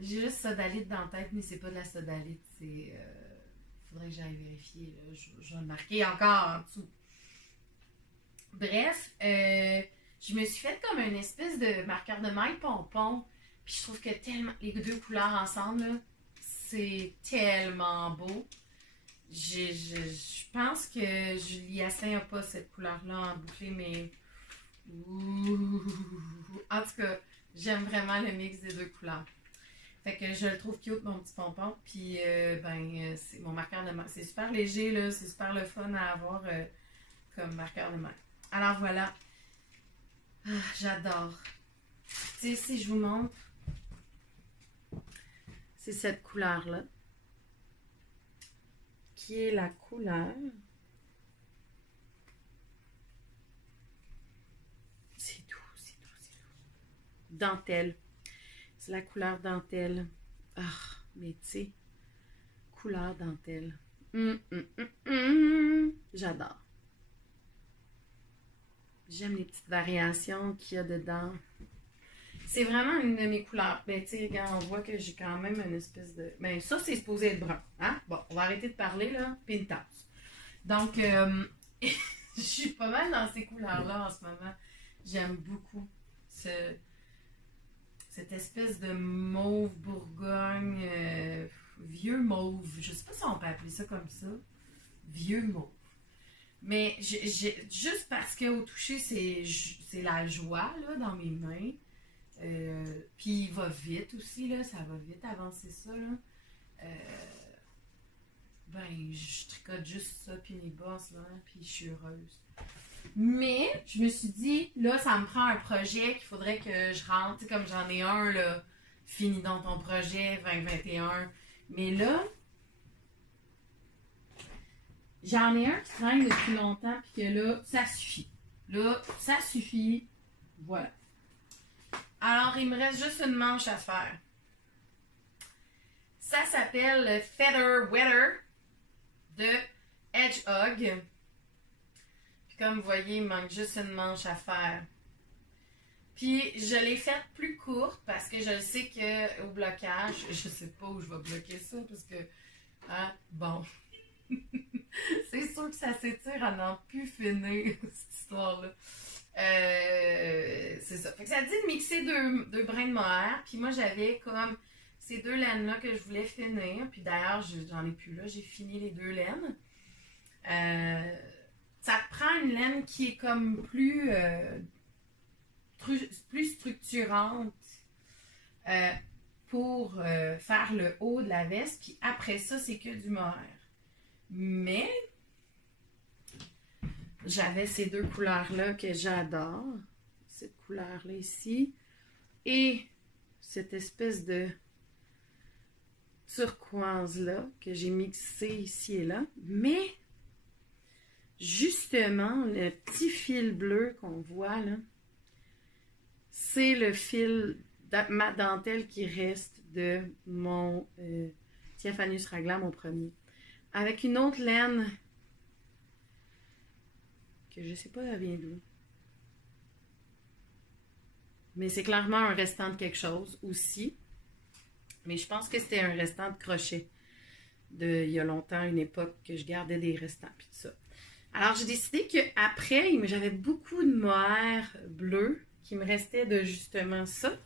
J'ai juste sodalite dans la tête, mais c'est pas de la sodalite. C'est... faudrait que j'aille vérifier. Là. Je vais le marquer encore en dessous. Bref, je me suis fait comme une espèce de marqueur de maille pompon. Puis je trouve que tellement les deux couleurs ensemble, là, c'est tellement beau. Je pense que Julie Asselin n'a pas cette couleur-là en bouclé, mais... Ouh. En tout cas, j'aime vraiment le mix des deux couleurs. Fait que je le trouve cute, mon petit pompon. Puis, c'est mon marqueur de maille. C'est super léger, là. C'est super le fun à avoir comme marqueur de maille. Alors voilà. Ah, j'adore. Tu sais, si je vous montre, c'est cette couleur-là, qui est la couleur. C'est tout, c'est tout, c'est tout. Dentelle. C'est la couleur dentelle. Ah, mais tu sais, couleur dentelle. J'adore. J'aime les petites variations qu'il y a dedans. C'est vraiment une de mes couleurs. Ben, tu sais, regarde, on voit que j'ai quand même une espèce de... Ben, ça, c'est supposé être brun. Hein? Bon, on va arrêter de parler, là. Puis une tasse. Donc, je suis pas mal dans ces couleurs-là en ce moment. J'aime beaucoup cette espèce de mauve Bourgogne, vieux mauve. Je sais pas si on peut appeler ça comme ça. Vieux mauve. Mais juste parce qu'au toucher, c'est la joie là, dans mes mains. Puis il va vite aussi, là, ça va vite avancer ça. Là. Ben, je tricote juste ça, puis mes bosses, là, puis je suis heureuse. Mais, je me suis dit, là, ça me prend un projet qu'il faudrait que je rentre, tu sais, comme j'en ai un, là, fini dans ton projet 2021. Mais là, j'en ai un qui traîne depuis longtemps, puis que là, ça suffit. Là, ça suffit. Voilà. Alors, il me reste juste une manche à faire. Ça s'appelle Feather Weather de Hedgehog. Puis comme vous voyez, il me manque juste une manche à faire. Puis je l'ai faite plus courte parce que je sais qu'au blocage, je sais pas où je vais bloquer ça parce que, hein, bon, c'est sûr que ça s'étire à n'en plus finir, cette histoire-là. C'est ça. Fait que ça dit de mixer deux brins de mohair. Puis moi, j'avais comme ces deux laines-là que je voulais finir. Puis d'ailleurs, j'en ai plus là. J'ai fini les deux laines. Ça te prend une laine qui est comme plus structurante pour faire le haut de la veste. Puis après ça, c'est que du mohair. Mais j'avais ces deux couleurs-là que j'adore. Cette couleur-là ici. Et cette espèce de turquoise-là que j'ai mixé ici et là. Mais, justement, le petit fil bleu qu'on voit là, c'est le fil de ma dentelle qui reste de mon Diaphanus Raglan, mon premier. Avec une autre laine que je sais pas elle vient d'où. Mais c'est clairement un restant de quelque chose aussi. Mais je pense que c'était un restant de crochet. Il y a longtemps, une époque que je gardais des restants puis tout ça. Alors j'ai décidé qu'après, j'avais beaucoup de mohair bleu qui me restait de justement ça.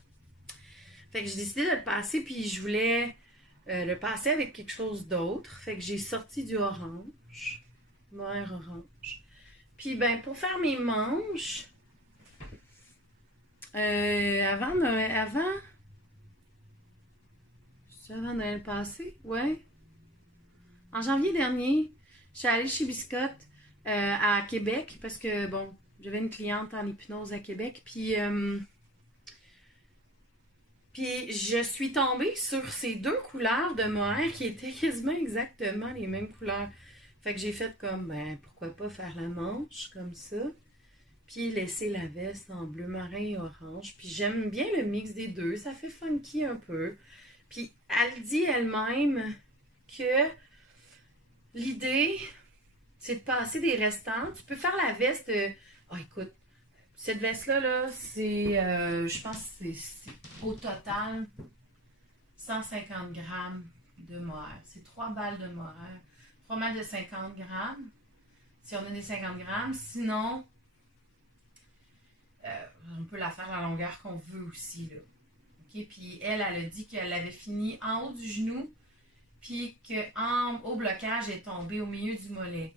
Fait que j'ai décidé de le passer puis je voulais le passer avec quelque chose d'autre. Fait que j'ai sorti du orange. Mohair orange. Puis, ben, pour faire mes manches, avant Noël passé, ouais. En janvier dernier, je suis allée chez Biscotte à Québec parce que, bon, j'avais une cliente en hypnose à Québec. Puis je suis tombée sur ces deux couleurs de mohair qui étaient quasiment exactement les mêmes couleurs. Fait que j'ai fait comme, ben, pourquoi pas faire la manche comme ça. Puis laisser la veste en bleu marin et orange. Puis j'aime bien le mix des deux. Ça fait funky un peu. Puis elle dit elle-même que l'idée, c'est de passer des restants. Tu peux faire la veste... Oh, écoute, cette veste-là, là, c'est... je pense que c'est au total 150 grammes de mohair. C'est 3 balles de mohair. 3 balles de 50 grammes. Si on a des 50 grammes. Sinon, on peut la faire à la longueur qu'on veut aussi, là. OK? Puis elle a dit qu'elle avait fini en haut du genou. Puis qu'au blocage, elle est tombée au milieu du mollet.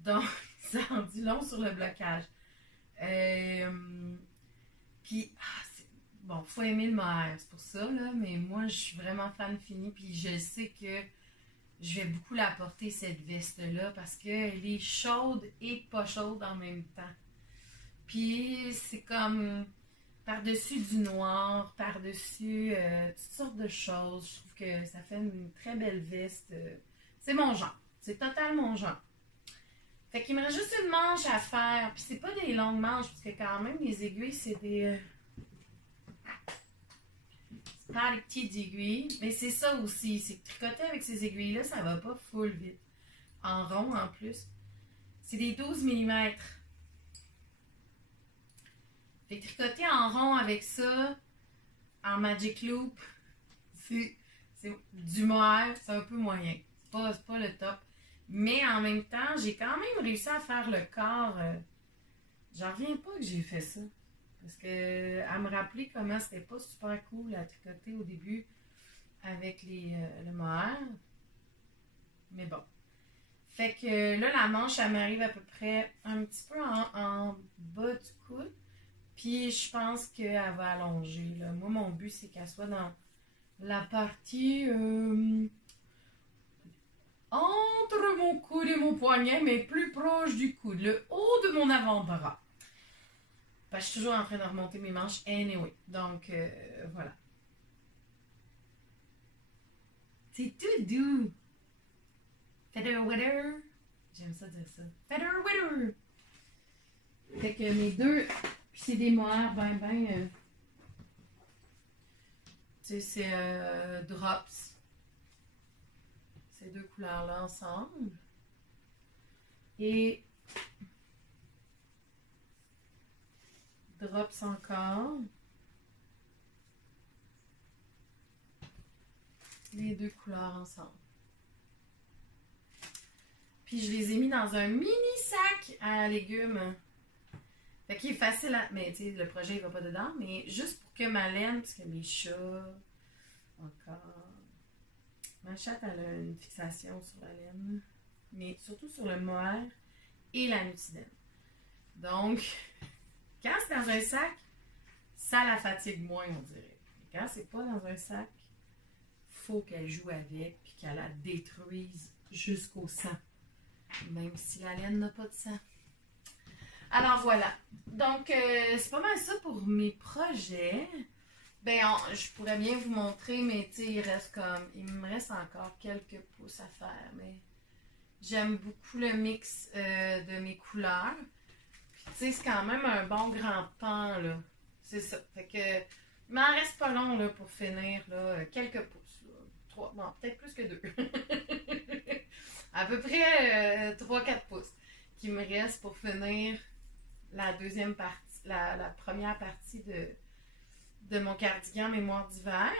Donc, ça en dit long sur le blocage. Puis, bon, faut aimer le mohair, c'est pour ça, là. Mais moi, je suis vraiment fan fini. Puis je sais que je vais beaucoup la porter, cette veste-là, parce qu'elle est chaude et pas chaude en même temps. Puis c'est comme... par-dessus du noir, par-dessus toutes sortes de choses. Je trouve que ça fait une très belle veste. C'est mon genre. C'est totalement mon genre. Fait qu'il me reste juste une manche à faire. Puis c'est pas des longues manches, parce que quand même, les aiguilles, c'est des... c'est pas des petites aiguilles. Mais c'est ça aussi. C'est que tricoter avec ces aiguilles-là, ça va pas full vite. En rond, en plus. C'est des 12 mm. Fait que tricoter en rond avec ça, en Magic Loop, c'est du mohair, c'est un peu moyen. C'est pas le top. Mais en même temps, j'ai quand même réussi à faire le corps. J'en reviens pas que j'ai fait ça. Parce que à me rappeler comment c'était pas super cool à tricoter au début avec le mohair. Mais bon. Fait que là, la manche, elle m'arrive à peu près un petit peu en bas du coude. Puis je pense qu'elle va allonger. Là. Moi, mon but, c'est qu'elle soit dans la partie entre mon coude et mon poignet, mais plus proche du coude, le haut de mon avant-bras. Parce que je suis toujours en train de remonter mes manches anyway. Donc, voilà. C'est tout doux. Feather weather. J'aime ça dire ça. Feather weather. Fait que mes deux... Puis c'est des mohair ben... tu sais, c'est drops. Ces deux couleurs-là ensemble. Et... drops encore. Les deux couleurs ensemble. Puis je les ai mis dans un mini sac à légumes. Fait qu'il est facile à... Mais tu sais, le projet il va pas dedans. Mais juste pour que ma laine, parce que mes chats... Encore... Ma chatte, elle a une fixation sur la laine. Mais surtout sur le mohair et la nutidène. Donc, quand c'est dans un sac, ça la fatigue moins, on dirait. Mais quand c'est pas dans un sac, faut qu'elle joue avec puis qu'elle la détruise jusqu'au sang. Même si la laine n'a pas de sang. Alors voilà. Donc, c'est pas mal ça pour mes projets. Ben, je pourrais bien vous montrer, mais tu sais, il me reste encore quelques pouces à faire. Mais j'aime beaucoup le mix de mes couleurs. Puis tu sais, c'est quand même un bon grand pan, là. C'est ça. Fait que, il m'en reste pas long, là, pour finir, là, quelques pouces, là. 3, bon, peut-être plus que 2. À peu près 3-4 pouces qui me reste pour finir la deuxième partie, la première partie de mon cardigan mémoire d'hiver.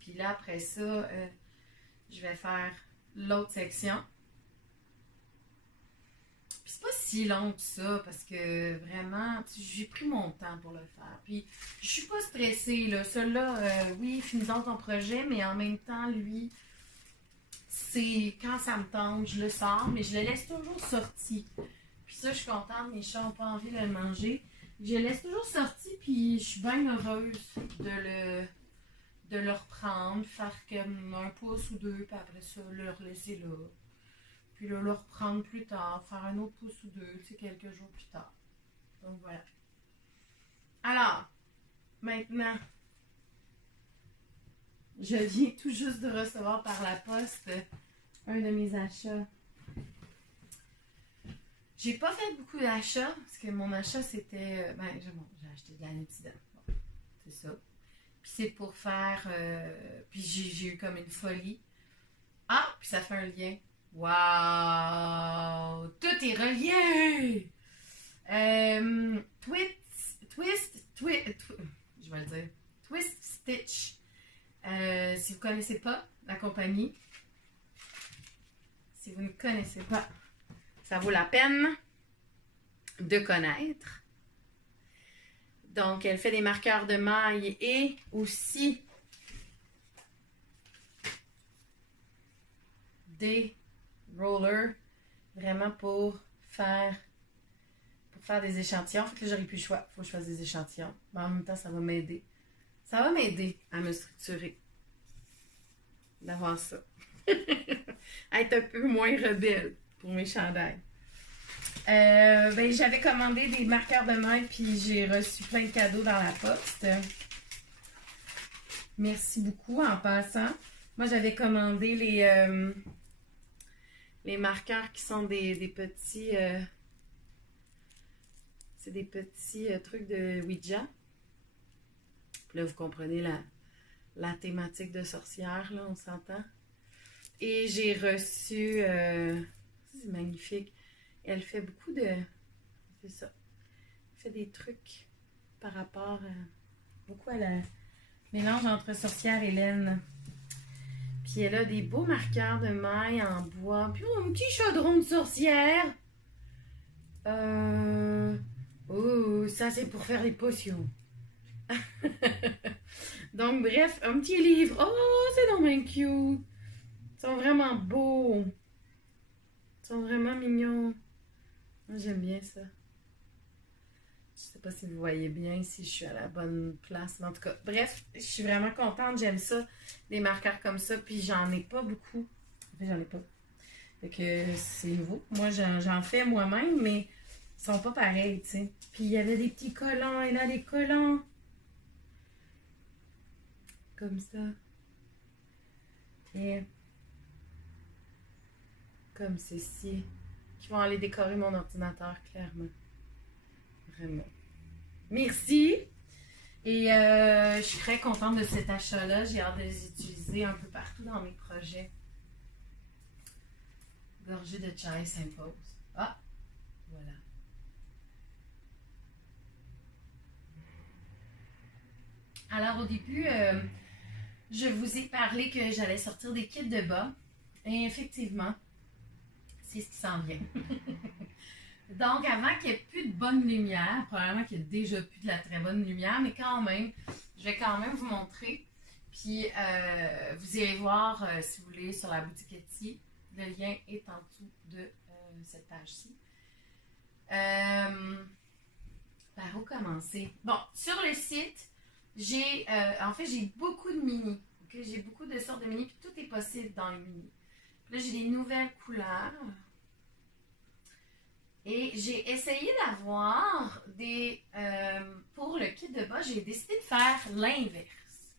Puis là, après ça, je vais faire l'autre section. Puis c'est pas si long que ça, parce que vraiment, j'ai pris mon temps pour le faire. Puis je suis pas stressée, là. Celui-là, oui, finisons ton projet, mais en même temps, lui, c'est quand ça me tente, je le sors, mais je le laisse toujours sorti. Puis ça, je suis contente, mes chats n'ont pas envie de le manger. Je le laisse toujours sorti, puis je suis bien heureuse de le reprendre, faire comme un pouce ou deux, puis après ça, le laisser là. Puis là, le reprendre plus tard, faire un autre pouce ou deux, tu sais, quelques jours plus tard. Donc voilà. Alors, maintenant, je viens tout juste de recevoir par la poste un de mes achats. J'ai pas fait beaucoup d'achats, parce que mon achat, c'était... j'ai acheté de la nutidène. Bon, c'est ça. Puis c'est pour faire... puis j'ai eu comme une folie. Ah! Puis ça fait un lien. Waouh! Tout est relié! Je vais le dire. Twist Stitch. Si vous ne connaissez pas la compagnie, si vous ne connaissez pas, ça vaut la peine de connaître. Donc, elle fait des marqueurs de mailles et aussi des rollers, vraiment pour faire des échantillons. Fait que là, j'aurais plus le choix. Il faut que je fasse des échantillons. Mais en même temps, ça va m'aider. Ça va m'aider à me structurer. D'avoir ça. À être un peu moins rebelle pour mes chandails. Ben, j'avais commandé des marqueurs de main puis j'ai reçu plein de cadeaux dans la poste. Merci beaucoup en passant. Moi, j'avais commandé les marqueurs qui sont des petits... c'est des petits trucs de Ouija. Puis là, vous comprenez la thématique de sorcière, là, on s'entend. Et j'ai reçu... c'est magnifique. Elle fait beaucoup de... C'est ça. Elle fait des trucs par rapport beaucoup à la mélange entre sorcière et laine. Puis elle a des beaux marqueurs de maille en bois. Puis un petit chaudron de sorcière. Oh, ça c'est pour faire des potions. Donc bref, un petit livre. Oh, c'est donc cute. Ils sont vraiment beaux. Ils sont vraiment mignons. Moi, j'aime bien ça. Je sais pas si vous voyez bien, si je suis à la bonne place. Mais en tout cas, bref, je suis vraiment contente. J'aime ça, des marqueurs comme ça. Puis j'en ai pas beaucoup. Enfin, j'en ai pas. Fait que c'est nouveau. Moi, j'en fais moi-même, mais ils sont pas pareils, tu sais. Puis il y avait des petits collants. Et là, des collants. Comme ça. Et comme ceci. Qui vont aller décorer mon ordinateur, clairement. Vraiment. Merci. Et je suis très contente de cet achat-là. J'ai hâte de les utiliser un peu partout dans mes projets. Gorgée de chai s'impose. Ah, voilà. Alors au début, je vous ai parlé que j'allais sortir des kits de bas. Et effectivement, c'est ce qui s'en vient. Donc, avant qu'il n'y ait plus de bonne lumière, probablement qu'il n'y a déjà plus de la très bonne lumière, mais quand même, je vais quand même vous montrer. Puis, vous irez voir, si vous voulez, sur la boutique Etsy. Le lien est en dessous de cette page-ci. Par où commencer? Bon, sur le site, j'ai beaucoup de mini. Okay? J'ai beaucoup de sortes de mini, puis tout est possible dans les mini. Puis là, j'ai des nouvelles couleurs. Et j'ai essayé d'avoir des... pour le kit de bas, j'ai décidé de faire l'inverse.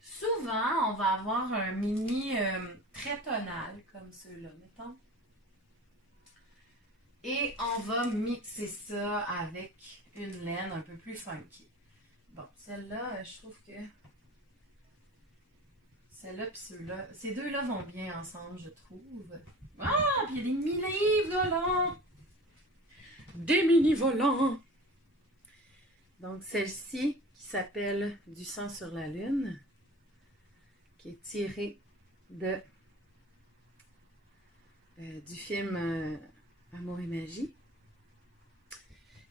Souvent, on va avoir un mini très tonal, comme ceux-là, mettons. Et on va mixer ça avec une laine un peu plus funky. Bon, celle-là, je trouve que... Celle-là puis ceux-là... Ces deux-là vont bien ensemble, je trouve. Ah! Puis il y a des mini-volants! Des mini-volants! Donc, celle-ci, qui s'appelle Du sang sur la lune, qui est tirée de du film Amour et magie.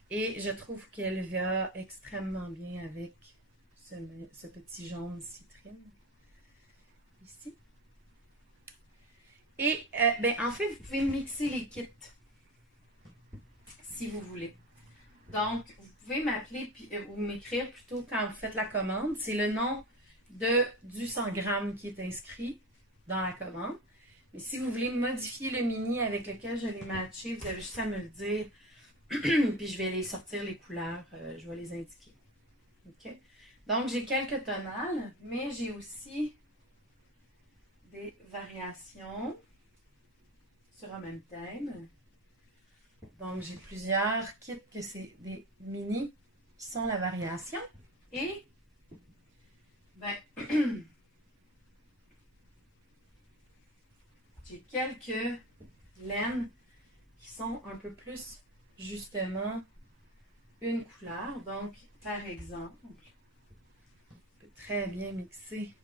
Et je trouve qu'elle va extrêmement bien avec ce petit jaune citrine ici. Et ben, en fait, vous pouvez mixer les kits si vous voulez. Donc, vous pouvez m'appeler ou m'écrire plutôt quand vous faites la commande. C'est le nom du 100 grammes qui est inscrit dans la commande. Mais si vous voulez modifier le mini avec lequel je l'ai matché, vous avez juste à me le dire. Puis je vais les sortir les couleurs, je vais les indiquer. OK? Donc, j'ai quelques tonales, mais j'ai aussi des variations sur un même thème. Donc, j'ai plusieurs kits que c'est des mini qui sont la variation. Et, ben, j'ai quelques laines qui sont un peu plus, justement, une couleur. Donc, par exemple, on peut très bien mixer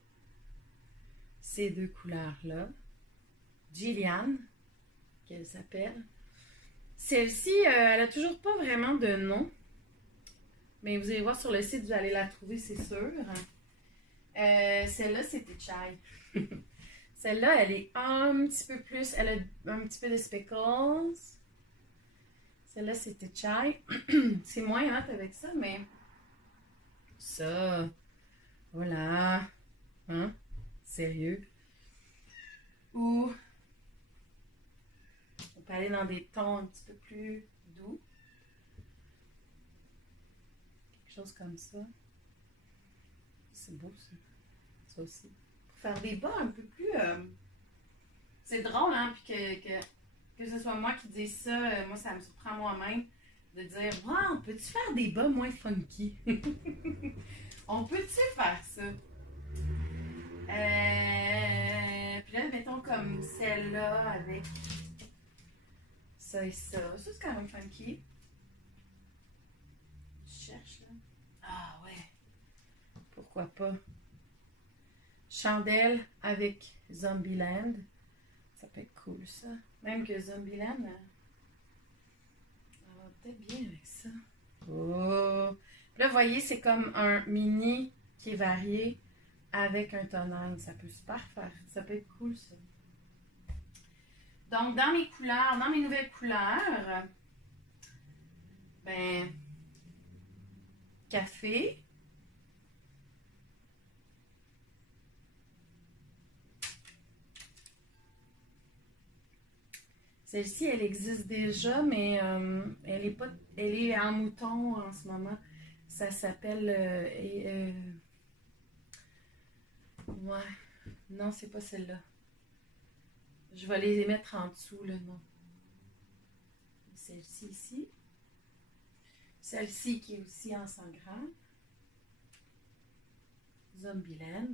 ces deux couleurs-là. Jillian, qu'elle s'appelle. Celle-ci, elle n'a toujours pas vraiment de nom. Mais vous allez voir sur le site, vous allez la trouver, c'est sûr. Celle-là, c'était Chai. Celle-là, elle est un petit peu plus... Elle a un petit peu de speckles. Celle-là, c'était Chai. C'est moins hot avec ça, mais... Ça... Voilà. Hein? Sérieux. Ou... On peut aller dans des tons un petit peu plus doux. Quelque chose comme ça. C'est beau, ça. Ça aussi. Pour faire des bas un peu plus... C'est drôle, hein, puis que ce soit moi qui dise ça, moi, ça me surprend moi-même de dire « Wow, peux-tu faire des bas moins funky? » On peut-tu faire ça? Puis là, mettons comme celle-là avec ça et ça. Ça, c'est quand même funky. Je cherche, là. Ah, ouais. Pourquoi pas? Chandelle avec Zombieland. Ça peut être cool, ça. Même que Zombieland, ça va peut-être bien avec ça. Oh! Puis là, vous voyez, c'est comme un mini qui est varié avec un tonal. Ça peut super faire. Ça peut être cool, ça. Donc, dans mes couleurs, dans mes nouvelles couleurs, ben, café. Celle-ci, elle existe déjà, mais elle est en mouton en ce moment. Ça s'appelle... ouais. Non, c'est pas celle-là. Je vais les mettre en dessous, le nom. Celle-ci ici. Celle-ci qui est aussi en 100 grammes. Zombieland.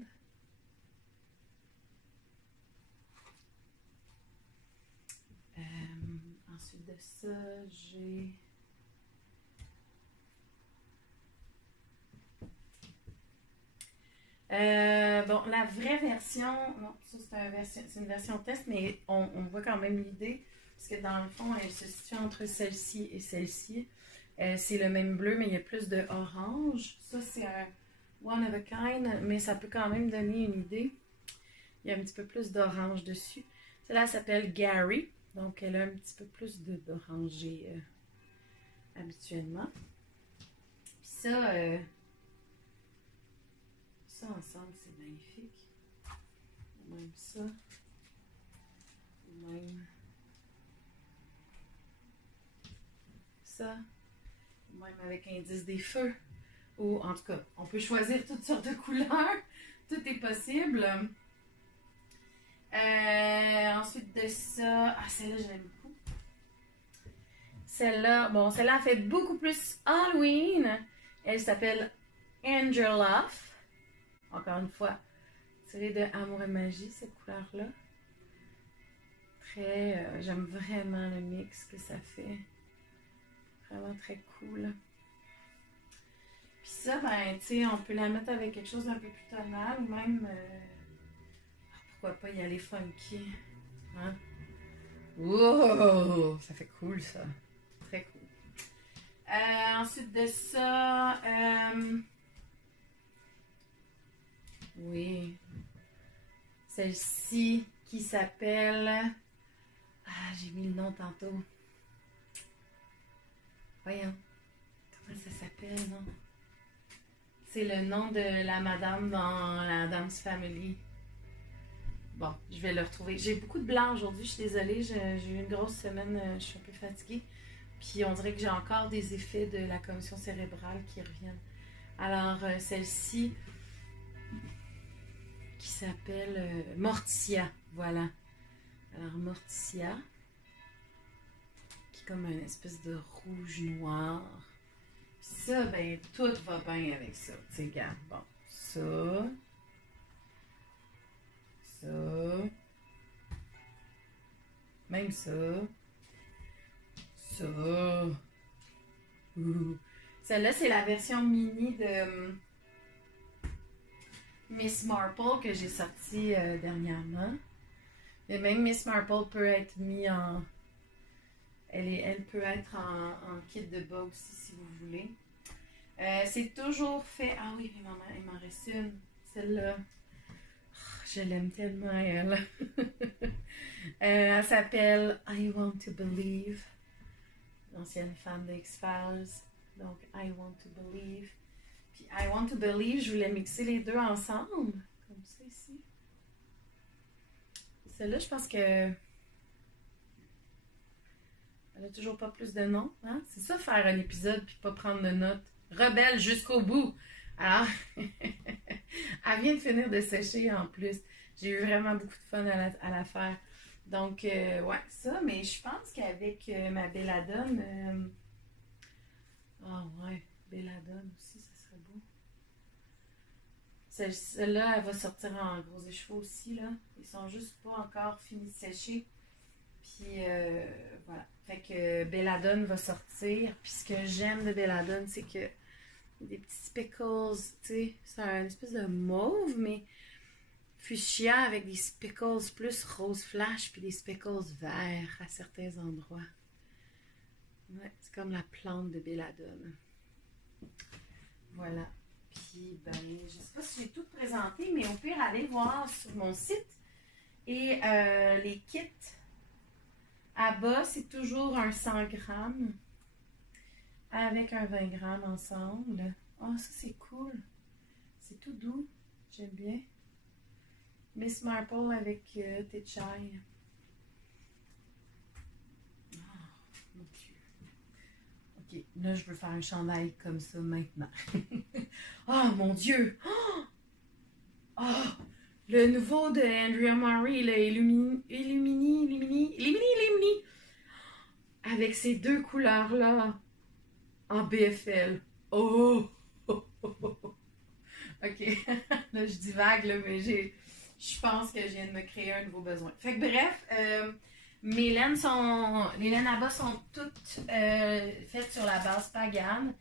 Ensuite de ça, j'ai... bon, la vraie version, non, ça c'est une version test, mais on voit quand même l'idée, parce que dans le fond, elle se situe entre celle-ci et celle-ci. C'est le même bleu, mais il y a plus de orange. Ça, c'est un one of a kind, mais ça peut quand même donner une idée. Il y a un petit peu plus d'orange dessus. Celle-là s'appelle Gary, donc elle a un petit peu plus d'orangé habituellement. Puis ça... ça ensemble, c'est magnifique. Même ça. Même ça. Même avec indice des feux. Ou en tout cas, on peut choisir toutes sortes de couleurs. Tout est possible. Ensuite de ça... Ah, celle-là, je l'aime beaucoup. Celle-là, bon, celle-là fait beaucoup plus Halloween. Elle s'appelle Angel Love. Encore une fois, tirée de Amour et Magie, cette couleur-là. Très... j'aime vraiment le mix que ça fait. Vraiment très cool. Puis ça, ben, tu sais, on peut la mettre avec quelque chose d'un peu plus tonal, ou même... pourquoi pas y aller funky. Hein? Wow! Ça fait cool, ça. Très cool. Ensuite de ça... oui. Celle-ci qui s'appelle... Ah, j'ai mis le nom tantôt. Voyons. Comment ça s'appelle, non? C'est le nom de la madame dans la Addams Family. Bon, je vais le retrouver. J'ai beaucoup de blanc aujourd'hui, je suis désolée. J'ai eu une grosse semaine, je suis un peu fatiguée. Puis on dirait que j'ai encore des effets de la commotion cérébrale qui reviennent. Alors, celle-ci... qui s'appelle Morticia, voilà. Alors Morticia, qui est comme une espèce de rouge-noir. Ça, ben, tout va bien avec ça. Tu sais, regarde, bon, ça, même ça, celle-là, c'est la version mini de... Miss Marple que j'ai sorti dernièrement. Mais même Miss Marple peut être mis en... Elle peut être en kit de bas aussi si vous voulez. C'est toujours fait... Ah oui, mais maman, il m'en reste une. Celle-là. Oh, je l'aime tellement, elle. Elle s'appelle I Want to Believe. L'ancienne fan de X-Files. Donc, I Want to Believe. Puis I Want to Believe, je voulais mixer les deux ensemble. Comme ça ici. Celle-là, je pense que... Elle a toujours pas plus de noms, hein? C'est ça, faire un épisode puis pas prendre de notes. Rebelle jusqu'au bout. Alors, elle vient de finir de sécher en plus. J'ai eu vraiment beaucoup de fun à la faire. Donc, ouais, ça, mais je pense qu'avec ma belladone... Ah ouais, belladone aussi, ça serait beau. Celle-là, elle va sortir en gros écheveau aussi, là. Ils sont juste pas encore finis de sécher. Puis, voilà. Fait que belladone va sortir. Puis, ce que j'aime de belladone, c'est que des petits speckles, tu sais, c'est un espèce de mauve, mais fuchsia avec des speckles plus rose flash, puis des speckles verts à certains endroits. Ouais, c'est comme la plante de belladone. Voilà. Puis, ben, je sais pas si j'ai tout présenté, mais au pire, allez voir sur mon site. Et les kits à bas, c'est toujours un 100 grammes avec un 20 grammes ensemble. Oh, ça c'est cool. C'est tout doux. J'aime bien. Miss Marple avec Techai. Oh, mon Dieu. Ok, là je veux faire un chandail comme ça maintenant. Oh mon Dieu! Oh, le nouveau de Andrea Murray, le Illumini, avec ces deux couleurs-là en BFL. Oh! Ok, là je divague, là, mais je pense que je viens de me créer un nouveau besoin. Fait que bref, les laines à bas sont toutes faites sur la base Pagan,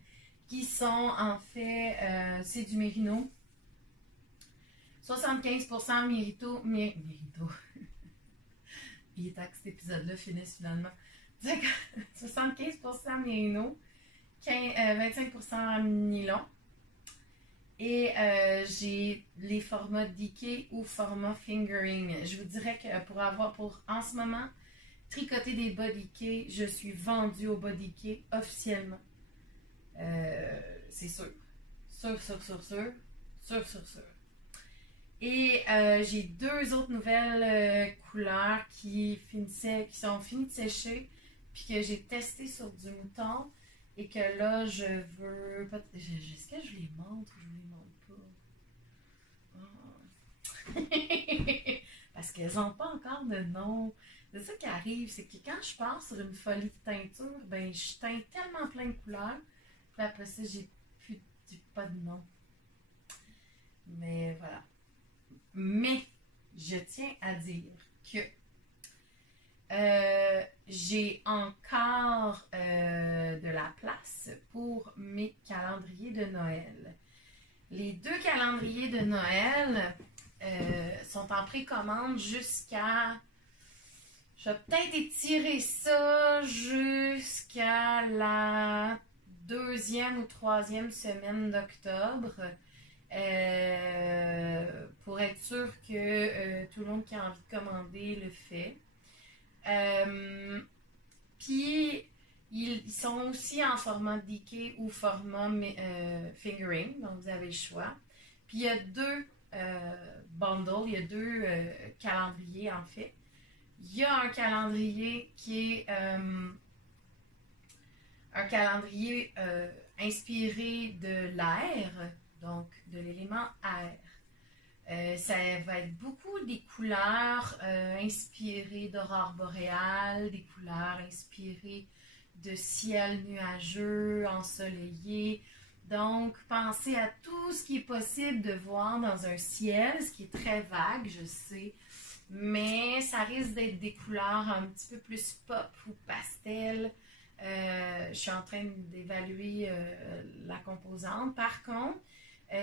qui sont en fait, c'est du mérino. 75% mérito. Il est temps que cet épisode-là finisse finalement. 75% mérino, 25% nylon. Et j'ai les formats DK ou format fingering. Je vous dirais que pour en ce moment tricoter des body key, je suis vendue au body key officiellement. C'est sûr. Sûr. Et j'ai deux autres nouvelles couleurs qui sont finies de sécher, puis que j'ai testé sur du mouton. Et que là, je veux... Est-ce que je les montre ou je les montre pas? Oh. Parce qu'elles n'ont pas encore de nom. C'est ça qui arrive, c'est que quand je pars sur une folie de teinture, ben je teins tellement plein de couleurs. Puis après ça, j'ai pas de nom. Mais voilà. Mais, je tiens à dire que j'ai encore de la place pour mes calendriers de Noël. Les deux calendriers de Noël sont en précommande jusqu'à... Je vais peut-être étirer ça jusqu'à la 2e ou 3e semaine d'octobre. Pour être sûr que tout le monde qui a envie de commander le fait. Puis ils sont aussi en format DK ou format fingering, donc vous avez le choix. Puis il y a deux bundles, il y a deux calendriers en fait. Il y a un calendrier qui est un calendrier inspiré de l'air, donc de l'élément air. Ça va être beaucoup des couleurs inspirées d'aurore boréale, des couleurs inspirées de ciel nuageux, ensoleillé. Donc, pensez à tout ce qui est possible de voir dans un ciel, ce qui est très vague, je sais, mais ça risque d'être des couleurs un petit peu plus pop ou pastel. Je suis en train d'évaluer la composante. Par contre,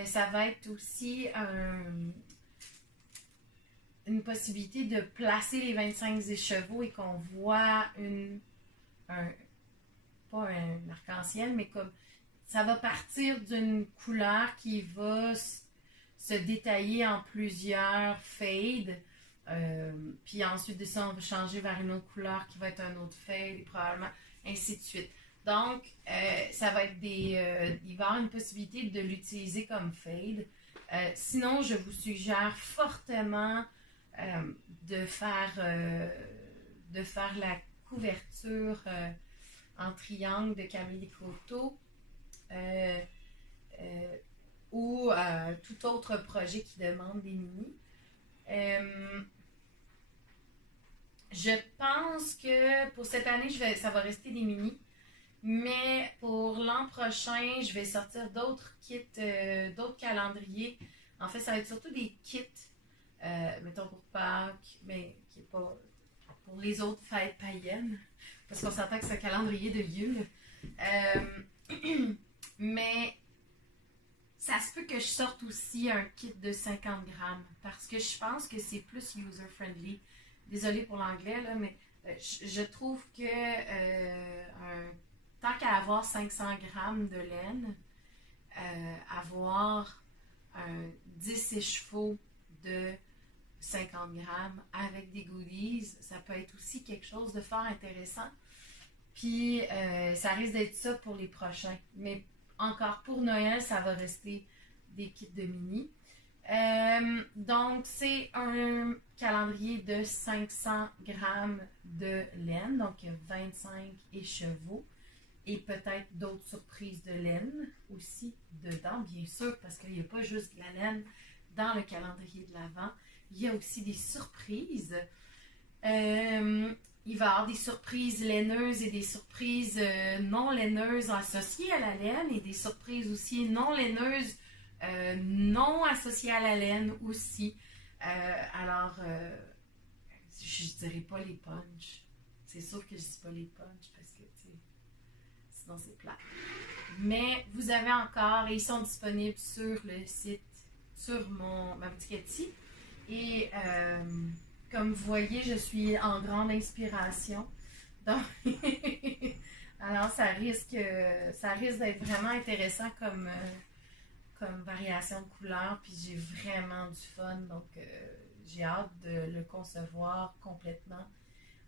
ça va être aussi une possibilité de placer les 25 écheveaux et qu'on voit pas un arc-en-ciel, mais comme ça va partir d'une couleur qui va se détailler en plusieurs fades. Puis ensuite de ça, on va changer vers une autre couleur qui va être un autre fade et probablement ainsi de suite. Donc, ça va être il va y avoir une possibilité de l'utiliser comme fade. Sinon, je vous suggère fortement de faire la couverture en triangle de Camille Croteau ou tout autre projet qui demande des mini. Je pense que pour cette année, ça va rester des mini. Mais pour l'an prochain, je vais sortir d'autres kits, d'autres calendriers. En fait, ça va être surtout des kits, mettons pour Pâques, mais qui n'est pas pour les autres fêtes païennes. Parce qu'on s'entend que c'est un calendrier de Yule. Mais ça se peut que je sorte aussi un kit de 50 grammes. Parce que je pense que c'est plus user-friendly. Désolée pour l'anglais, là, mais je trouve que tant qu'à avoir 500 grammes de laine, avoir un 10 écheveaux de 50 grammes avec des goodies, ça peut être aussi quelque chose de fort intéressant. Puis, ça risque d'être ça pour les prochains. Mais encore pour Noël, ça va rester des kits de mini. Donc, c'est un calendrier de 500 grammes de laine, donc 25 écheveaux, et peut-être d'autres surprises de laine aussi dedans, bien sûr, parce qu'il n'y a pas juste de la laine dans le calendrier de l'Avent, il y a aussi des surprises. Il va y avoir des surprises laineuses et des surprises non laineuses associées à la laine, et des surprises aussi non laineuses non associé à la laine aussi. Alors, je dirais pas les punchs. C'est sûr que je dis pas les punchs parce que, sinon c'est plat. Mais vous avez encore, et ils sont disponibles sur le site, sur ma boutique Etsy. Et comme vous voyez, je suis en grande inspiration. Donc, alors ça risque d'être vraiment intéressant comme variation de couleurs, puis j'ai vraiment du fun, donc j'ai hâte de le concevoir complètement.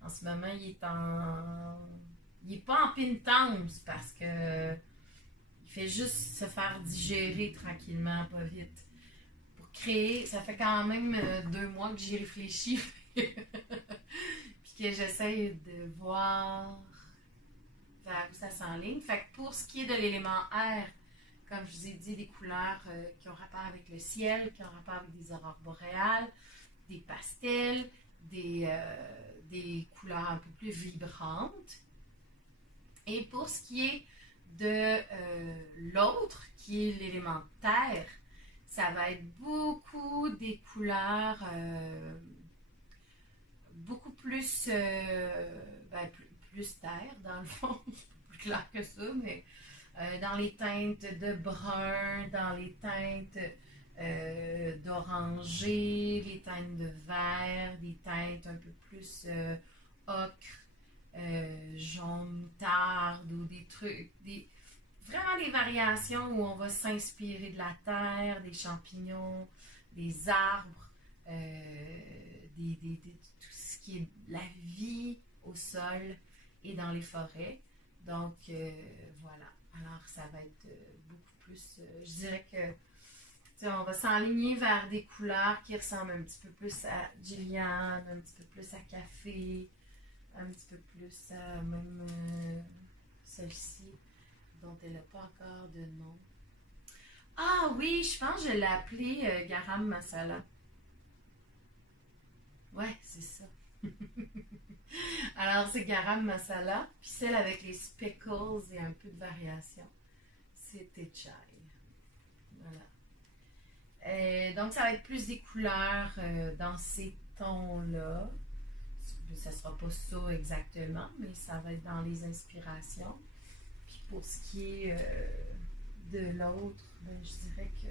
En ce moment, il est pas en pénitence parce que il fait juste se faire digérer tranquillement, pas vite. Pour créer, ça fait quand même 2 mois que j'y réfléchis, puis que j'essaie de voir vers où ça s'enligne. Fait que pour ce qui est de l'élément air, comme je vous ai dit, des couleurs qui ont rapport avec le ciel, qui ont rapport avec des aurores boréales, des pastels, des couleurs un peu plus vibrantes. Et pour ce qui est de l'autre, qui est l'élément terre, ça va être beaucoup des couleurs beaucoup plus, plus terre, dans le fond. C'est pas plus clair que ça, mais dans les teintes de brun, dans les teintes d'orangé, les teintes de vert, des teintes un peu plus ocre, jaune moutarde, ou des trucs, vraiment des variations où on va s'inspirer de la terre, des champignons, des arbres, tout ce qui est la vie au sol et dans les forêts. Donc, voilà. Alors, ça va être beaucoup plus, je dirais que, on va s'enligner vers des couleurs qui ressemblent un petit peu plus à Gillian, un petit peu plus à café, un petit peu plus à même celle-ci, dont elle n'a pas encore de nom. Ah oui, je pense que je l'ai appelée Garam Masala. Ouais, c'est ça. Alors, c'est Garam Masala. Puis celle avec les speckles et un peu de variation, c'est Techai. Voilà. Donc, ça va être plus des couleurs dans ces tons-là. Ça ne sera pas ça exactement, mais ça va être dans les inspirations. Puis pour ce qui est de l'autre, ben, je dirais que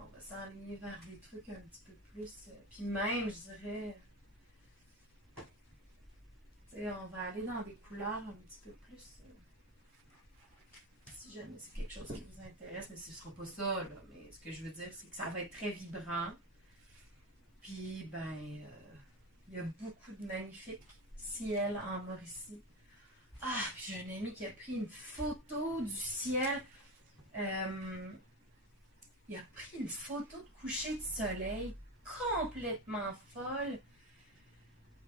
on va s'enligner vers des trucs un petit peu plus. Puis même, je dirais, on va aller dans des couleurs un petit peu plus. Si jamais c'est quelque chose qui vous intéresse, mais ce ne sera pas ça, là. Mais ce que je veux dire, c'est que ça va être très vibrant. Puis, ben, il y a beaucoup de magnifiques ciels en Mauricie. Ah, puis j'ai un ami qui a pris une photo du ciel. Il a pris une photo de coucher de soleil complètement folle.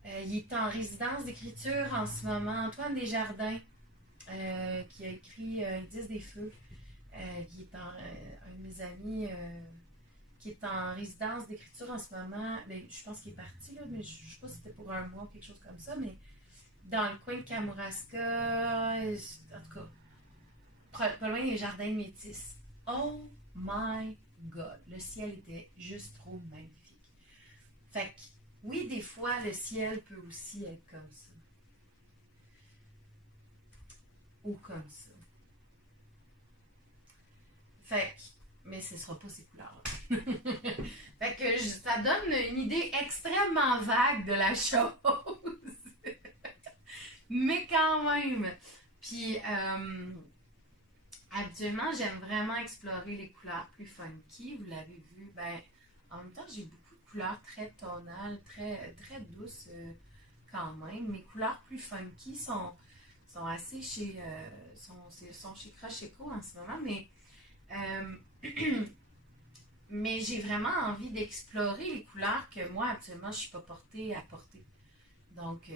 Il il est en résidence d'écriture en ce moment. Antoine Desjardins, qui a écrit Indice des feux, qui est un de mes amis qui est en résidence d'écriture en ce moment. Ben, je pense qu'il est parti, là, mais je ne sais pas si c'était pour un mois ou quelque chose comme ça, mais dans le coin de Kamouraska, en tout cas, pas loin des jardins de Métis. Oh my God! Le ciel était juste trop magnifique. Fait que, oui, des fois, le ciel peut aussi être comme ça. Ou comme ça. Fait que, mais ce ne sera pas ces couleurs-là. Fait que ça donne une idée extrêmement vague de la chose. Mais quand même. Puis, habituellement, j'aime vraiment explorer les couleurs plus funky. Vous l'avez vu. Ben, en même temps, j'ai beaucoup de couleurs très tonales, très, très douces quand même. Mes couleurs plus funky sont assez chez, sont chez Crush Echo en ce moment. Mais j'ai vraiment envie d'explorer les couleurs que moi, actuellement, je ne suis pas portée à porter. Donc,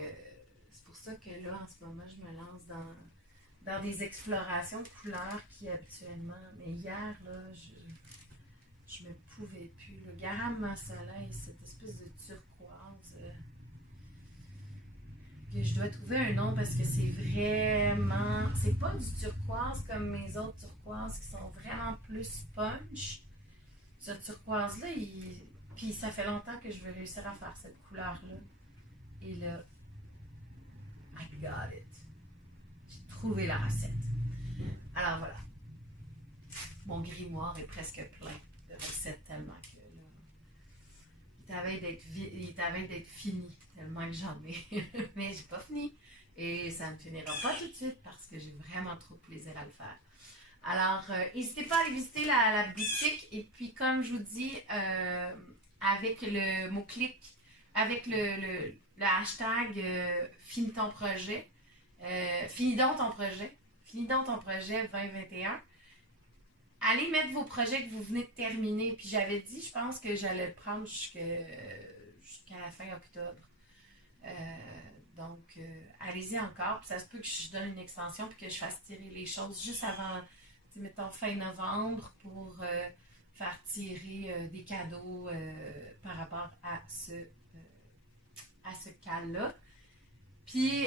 c'est pour ça que là, en ce moment, je me lance dans des explorations de couleurs qui habituellement... Mais hier, là, je me pouvais plus. Le Garam Soleil, cette espèce de turquoise... que je dois trouver un nom parce que c'est vraiment... C'est pas du turquoise comme mes autres turquoises qui sont vraiment plus punch. Ce turquoise-là, puis ça fait longtemps que je veux réussir à faire cette couleur-là. Et là, I got it. J'ai trouvé la recette. Alors voilà. Mon grimoire est presque plein de recettes tellement que là, il est à veille d'être fini tellement que j'en ai. Mais j'ai pas fini. Et ça ne finira pas tout de suite parce que j'ai vraiment trop de plaisir à le faire. Alors, n'hésitez pas à aller visiter la boutique. Et puis, comme je vous dis, avec le mot-clic, avec le hashtag finis ton projet, finis donc ton projet 2021, allez mettre vos projets que vous venez de terminer. Puis j'avais dit, je pense que j'allais le prendre jusqu'à la fin octobre. Donc, allez-y encore. Puis ça se peut que je donne une extension puis que je fasse tirer les choses juste avant, mettons, fin novembre pour faire tirer des cadeaux par rapport à ce cas-là. Puis,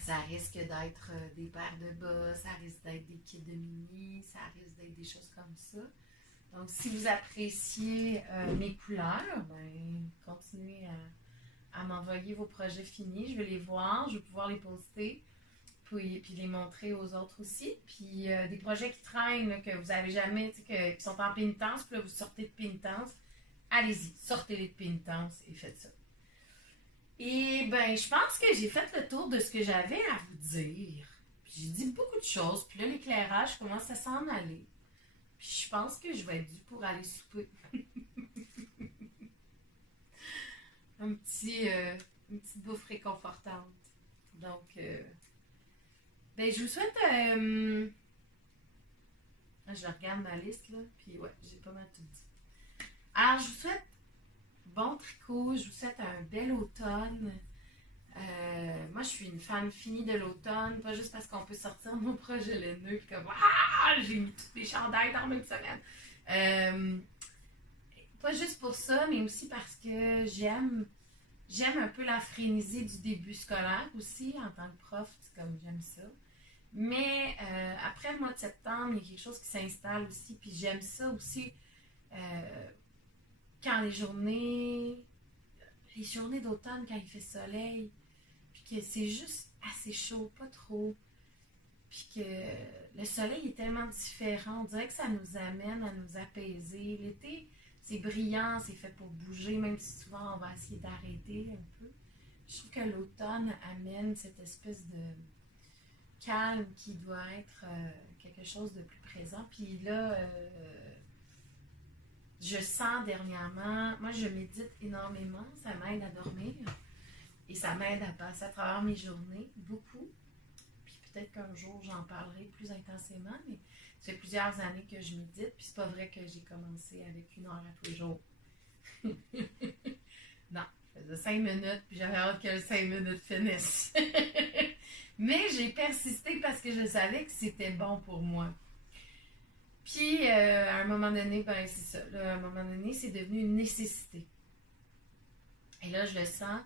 ça risque d'être des paires de bas, ça risque d'être des kits de mini, ça risque d'être des choses comme ça. Donc, si vous appréciez mes couleurs, ben, continuez à m'envoyer vos projets finis. Je vais les voir, je vais pouvoir les poster, puis les montrer aux autres aussi. Puis, des projets qui traînent, là, que vous n'avez jamais, qui sont en pénitence, puis là, vous sortez de pénitence, allez-y, sortez-les de pénitence et faites ça. Et ben, je pense que j'ai fait le tour de ce que j'avais à vous dire. Puis j'ai dit beaucoup de choses. Puis là, l'éclairage commence à s'en aller. Puis je pense que je vais être due pour aller souper. Une petite bouffe réconfortante. Donc, ben, je vous souhaite... je regarde ma liste, là. Puis ouais, j'ai pas mal tout dit. Alors, je vous souhaite bon tricot, je vous souhaite un bel automne. Moi, je suis une fan finie de l'automne, pas juste parce qu'on peut sortir mon projet laineux, puis comme j'ai mis toutes les chandails dans la même semaine. Pas juste pour ça, mais aussi parce que j'aime un peu la frénésie du début scolaire aussi, en tant que prof, c'est comme j'aime ça. Mais après le mois de septembre, il y a quelque chose qui s'installe aussi, puis j'aime ça aussi. Quand les journées d'automne, quand il fait soleil, puis que c'est juste assez chaud, pas trop, puis que le soleil est tellement différent, on dirait que ça nous amène à nous apaiser. L'été, c'est brillant, c'est fait pour bouger, même si souvent on va essayer d'arrêter un peu. Je trouve que l'automne amène cette espèce de calme qui doit être quelque chose de plus présent. Puis là, je sens dernièrement, moi je médite énormément, ça m'aide à dormir et ça m'aide à passer à travers mes journées, beaucoup. Puis peut-être qu'un jour j'en parlerai plus intensément, mais ça fait plusieurs années que je médite, puis c'est pas vrai que j'ai commencé avec 1 heure à tous les jours. Non, je faisait 5 minutes, puis j'avais hâte que le 5 minutes finisse. Mais j'ai persisté parce que je savais que c'était bon pour moi. Puis, à un moment donné, ben c'est ça. Là, à un moment donné, c'est devenu une nécessité. Et là, je le sens,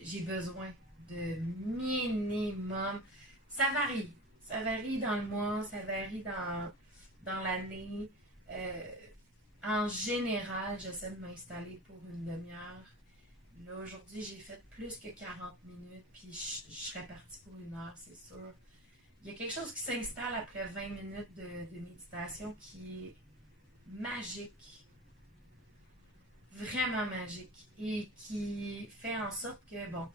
j'ai besoin de minimum. Ça varie. Ça varie dans le mois, ça varie dans l'année. En général, j'essaie de m'installer pour une demi-heure. Là, aujourd'hui, j'ai fait plus que 40 minutes, puis je serais partie pour une heure, c'est sûr. Il y a quelque chose qui s'installe après 20 minutes de méditation qui est magique, vraiment magique, et qui fait en sorte que, bon,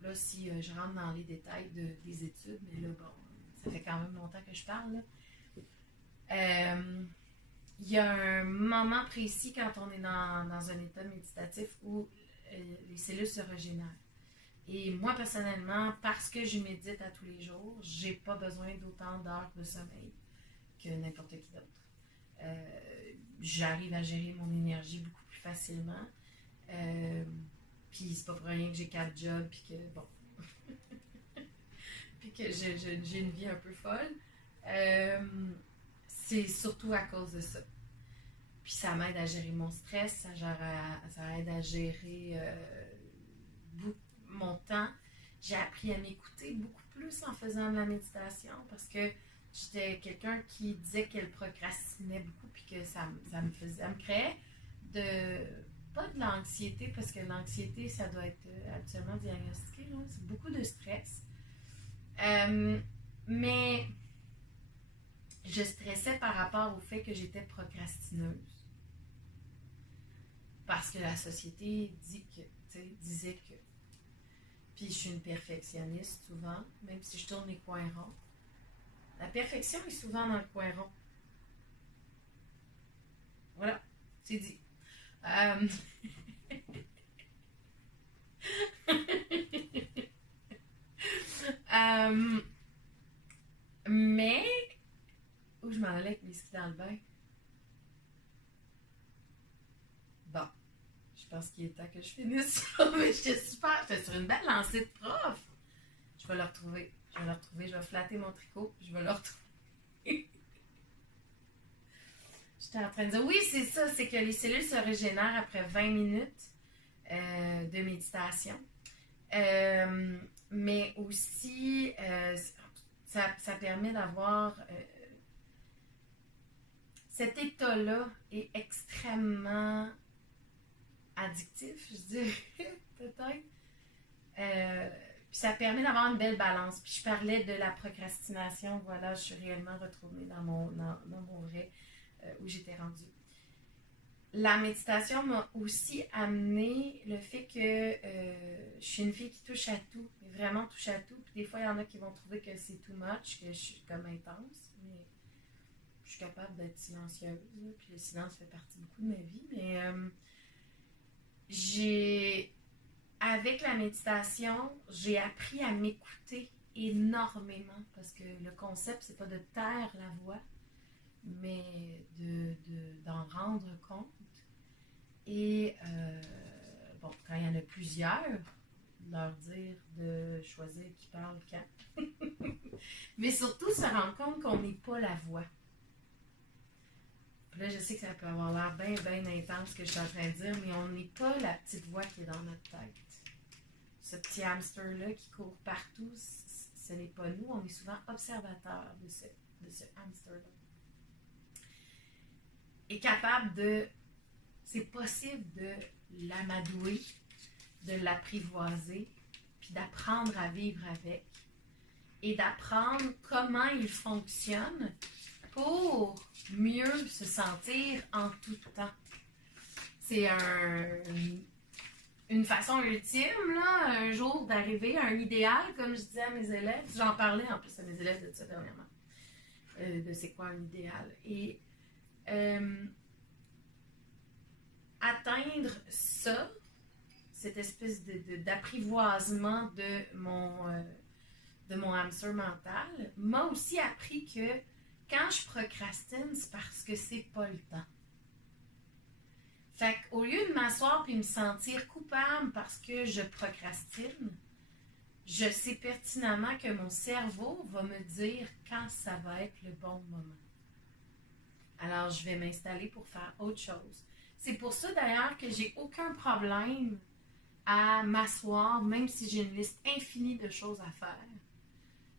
là, si je rentre dans les détails des études, mais là, bon, ça fait quand même longtemps que je parle, là. Il y a un moment précis quand on est dans un état méditatif où les cellules se régénèrent. Et moi, personnellement, parce que je médite à tous les jours, j'ai pas besoin d'autant d'heures de sommeil que n'importe qui d'autre. J'arrive à gérer mon énergie beaucoup plus facilement. Puis c'est pas pour rien que j'ai 4 jobs, puis que, bon, puis que j'ai une vie un peu folle. C'est surtout à cause de ça. Puis ça m'aide à gérer mon stress, ça aide à gérer mon temps. J'ai appris à m'écouter beaucoup plus en faisant de la méditation parce que j'étais quelqu'un qui disait qu'elle procrastinait beaucoup puis que ça me créait pas de l'anxiété parce que l'anxiété, ça doit être actuellement diagnostiqué, là. C'est beaucoup de stress. Mais je stressais par rapport au fait que j'étais procrastineuse. Parce que la société disait que. Puis je suis une perfectionniste souvent, même si je tourne les coins ronds. La perfection est souvent dans le coin rond. Voilà, c'est dit. Mais, où je m'en allais avec mes skis dans le bain? Bon, je pense qu'il est temps que je finisse ça, mais j'étais sur une belle lancée de prof. Je vais le retrouver, je vais flatter mon tricot, je vais le retrouver. J'étais en train de dire, oui, c'est ça, c'est que les cellules se régénèrent après 20 minutes de méditation. Mais aussi, ça permet d'avoir cet état-là est extrêmement addictif, je dirais, peut-être. Puis ça permet d'avoir une belle balance. Puis je parlais de la procrastination, voilà, je suis réellement retournée dans mon vrai, où j'étais rendue. La méditation m'a aussi amené le fait que je suis une fille qui touche à tout, mais vraiment touche à tout. Puis des fois, il y en a qui vont trouver que c'est too much, que je suis comme intense, mais je suis capable d'être silencieuse. Là, puis le silence fait partie beaucoup de ma vie. Mais avec la méditation, j'ai appris à m'écouter énormément parce que le concept, c'est pas de taire la voix, mais d'en rendre compte. Et bon, quand il y en a plusieurs, leur dire de choisir qui parle quand. Mais surtout se rendre compte qu'on n'est pas la voix. Puis là, je sais que ça peut avoir l'air bien intense ce que je suis en train de dire, mais on n'est pas la petite voix qui est dans notre tête. Ce petit hamster-là qui court partout, ce n'est pas nous, on est souvent observateurs de ce hamster-là. Et capable c'est possible de l'amadouer, de l'apprivoiser, puis d'apprendre à vivre avec et d'apprendre comment il fonctionne pour mieux se sentir en tout temps. C'est une façon ultime, là, un jour d'arriver à un idéal, comme je disais à mes élèves. J'en parlais en plus à mes élèves de ça dernièrement, de c'est quoi un idéal. Et atteindre ça, cette espèce d'apprivoisement de mon hamster mental, m'a aussi appris que quand je procrastine, c'est parce que c'est pas le temps. Fait qu'au lieu de m'asseoir et me sentir coupable parce que je procrastine, je sais pertinemment que mon cerveau va me dire quand ça va être le bon moment. Alors, je vais m'installer pour faire autre chose. C'est pour ça d'ailleurs que j'ai aucun problème à m'asseoir, même si j'ai une liste infinie de choses à faire.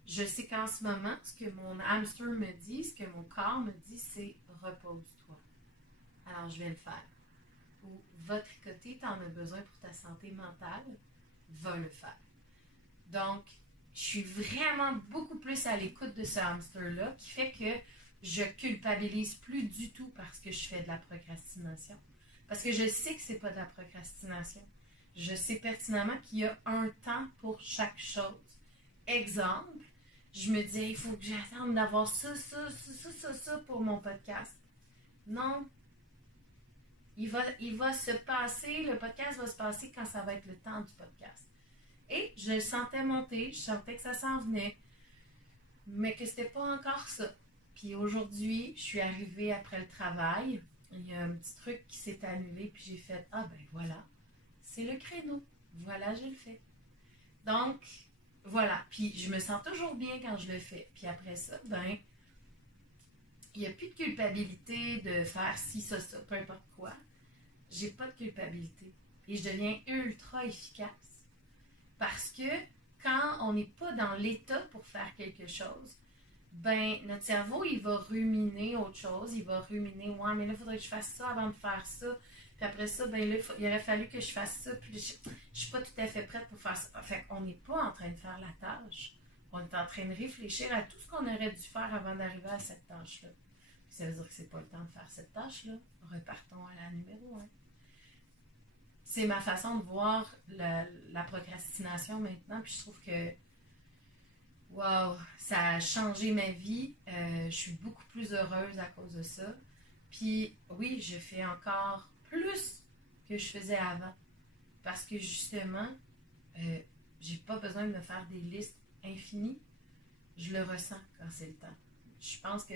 Je sais qu'en ce moment, ce que mon hamster me dit, ce que mon corps me dit, c'est repose-toi. Alors, je vais le faire. Ou va tricoter, t'en as besoin pour ta santé mentale, va le faire. Donc, je suis vraiment beaucoup plus à l'écoute de ce hamster-là, qui fait que je culpabilise plus du tout parce que je fais de la procrastination. Parce que je sais que c'est pas de la procrastination. Je sais pertinemment qu'il y a un temps pour chaque chose. Exemple, je me dis, il faut que j'attende d'avoir ça pour mon podcast. Non. Il va se passer, le podcast va se passer quand ça va être le temps du podcast. Et je le sentais monter, je sentais que ça s'en venait, mais que c'était pas encore ça. Puis aujourd'hui, je suis arrivée après le travail, il y a un petit truc qui s'est annulé, puis j'ai fait, ah ben voilà, c'est le créneau, voilà, je le fais. Donc, voilà, puis je me sens toujours bien quand je le fais. Puis après ça, ben, il n'y a plus de culpabilité de faire ci, ça, peu importe quoi. J'ai pas de culpabilité. Et je deviens ultra efficace. Parce que quand on n'est pas dans l'état pour faire quelque chose, ben notre cerveau, il va ruminer autre chose. Il va ruminer, ouais, mais là, il faudrait que je fasse ça avant de faire ça. Puis après ça, ben là, il aurait fallu que je fasse ça. Puis je suis pas tout à fait prête pour faire ça. Fait qu'on n'est pas en train de faire la tâche. On est en train de réfléchir à tout ce qu'on aurait dû faire avant d'arriver à cette tâche-là. Puis ça veut dire que c'est pas le temps de faire cette tâche-là. Repartons à la numéro 1. C'est ma façon de voir la procrastination maintenant. Puis je trouve que, wow, ça a changé ma vie. Je suis beaucoup plus heureuse à cause de ça. Puis oui, je fais encore plus que je faisais avant. Parce que justement, j'ai pas besoin de me faire des listes infinies. Je le ressens quand c'est le temps. Je pense que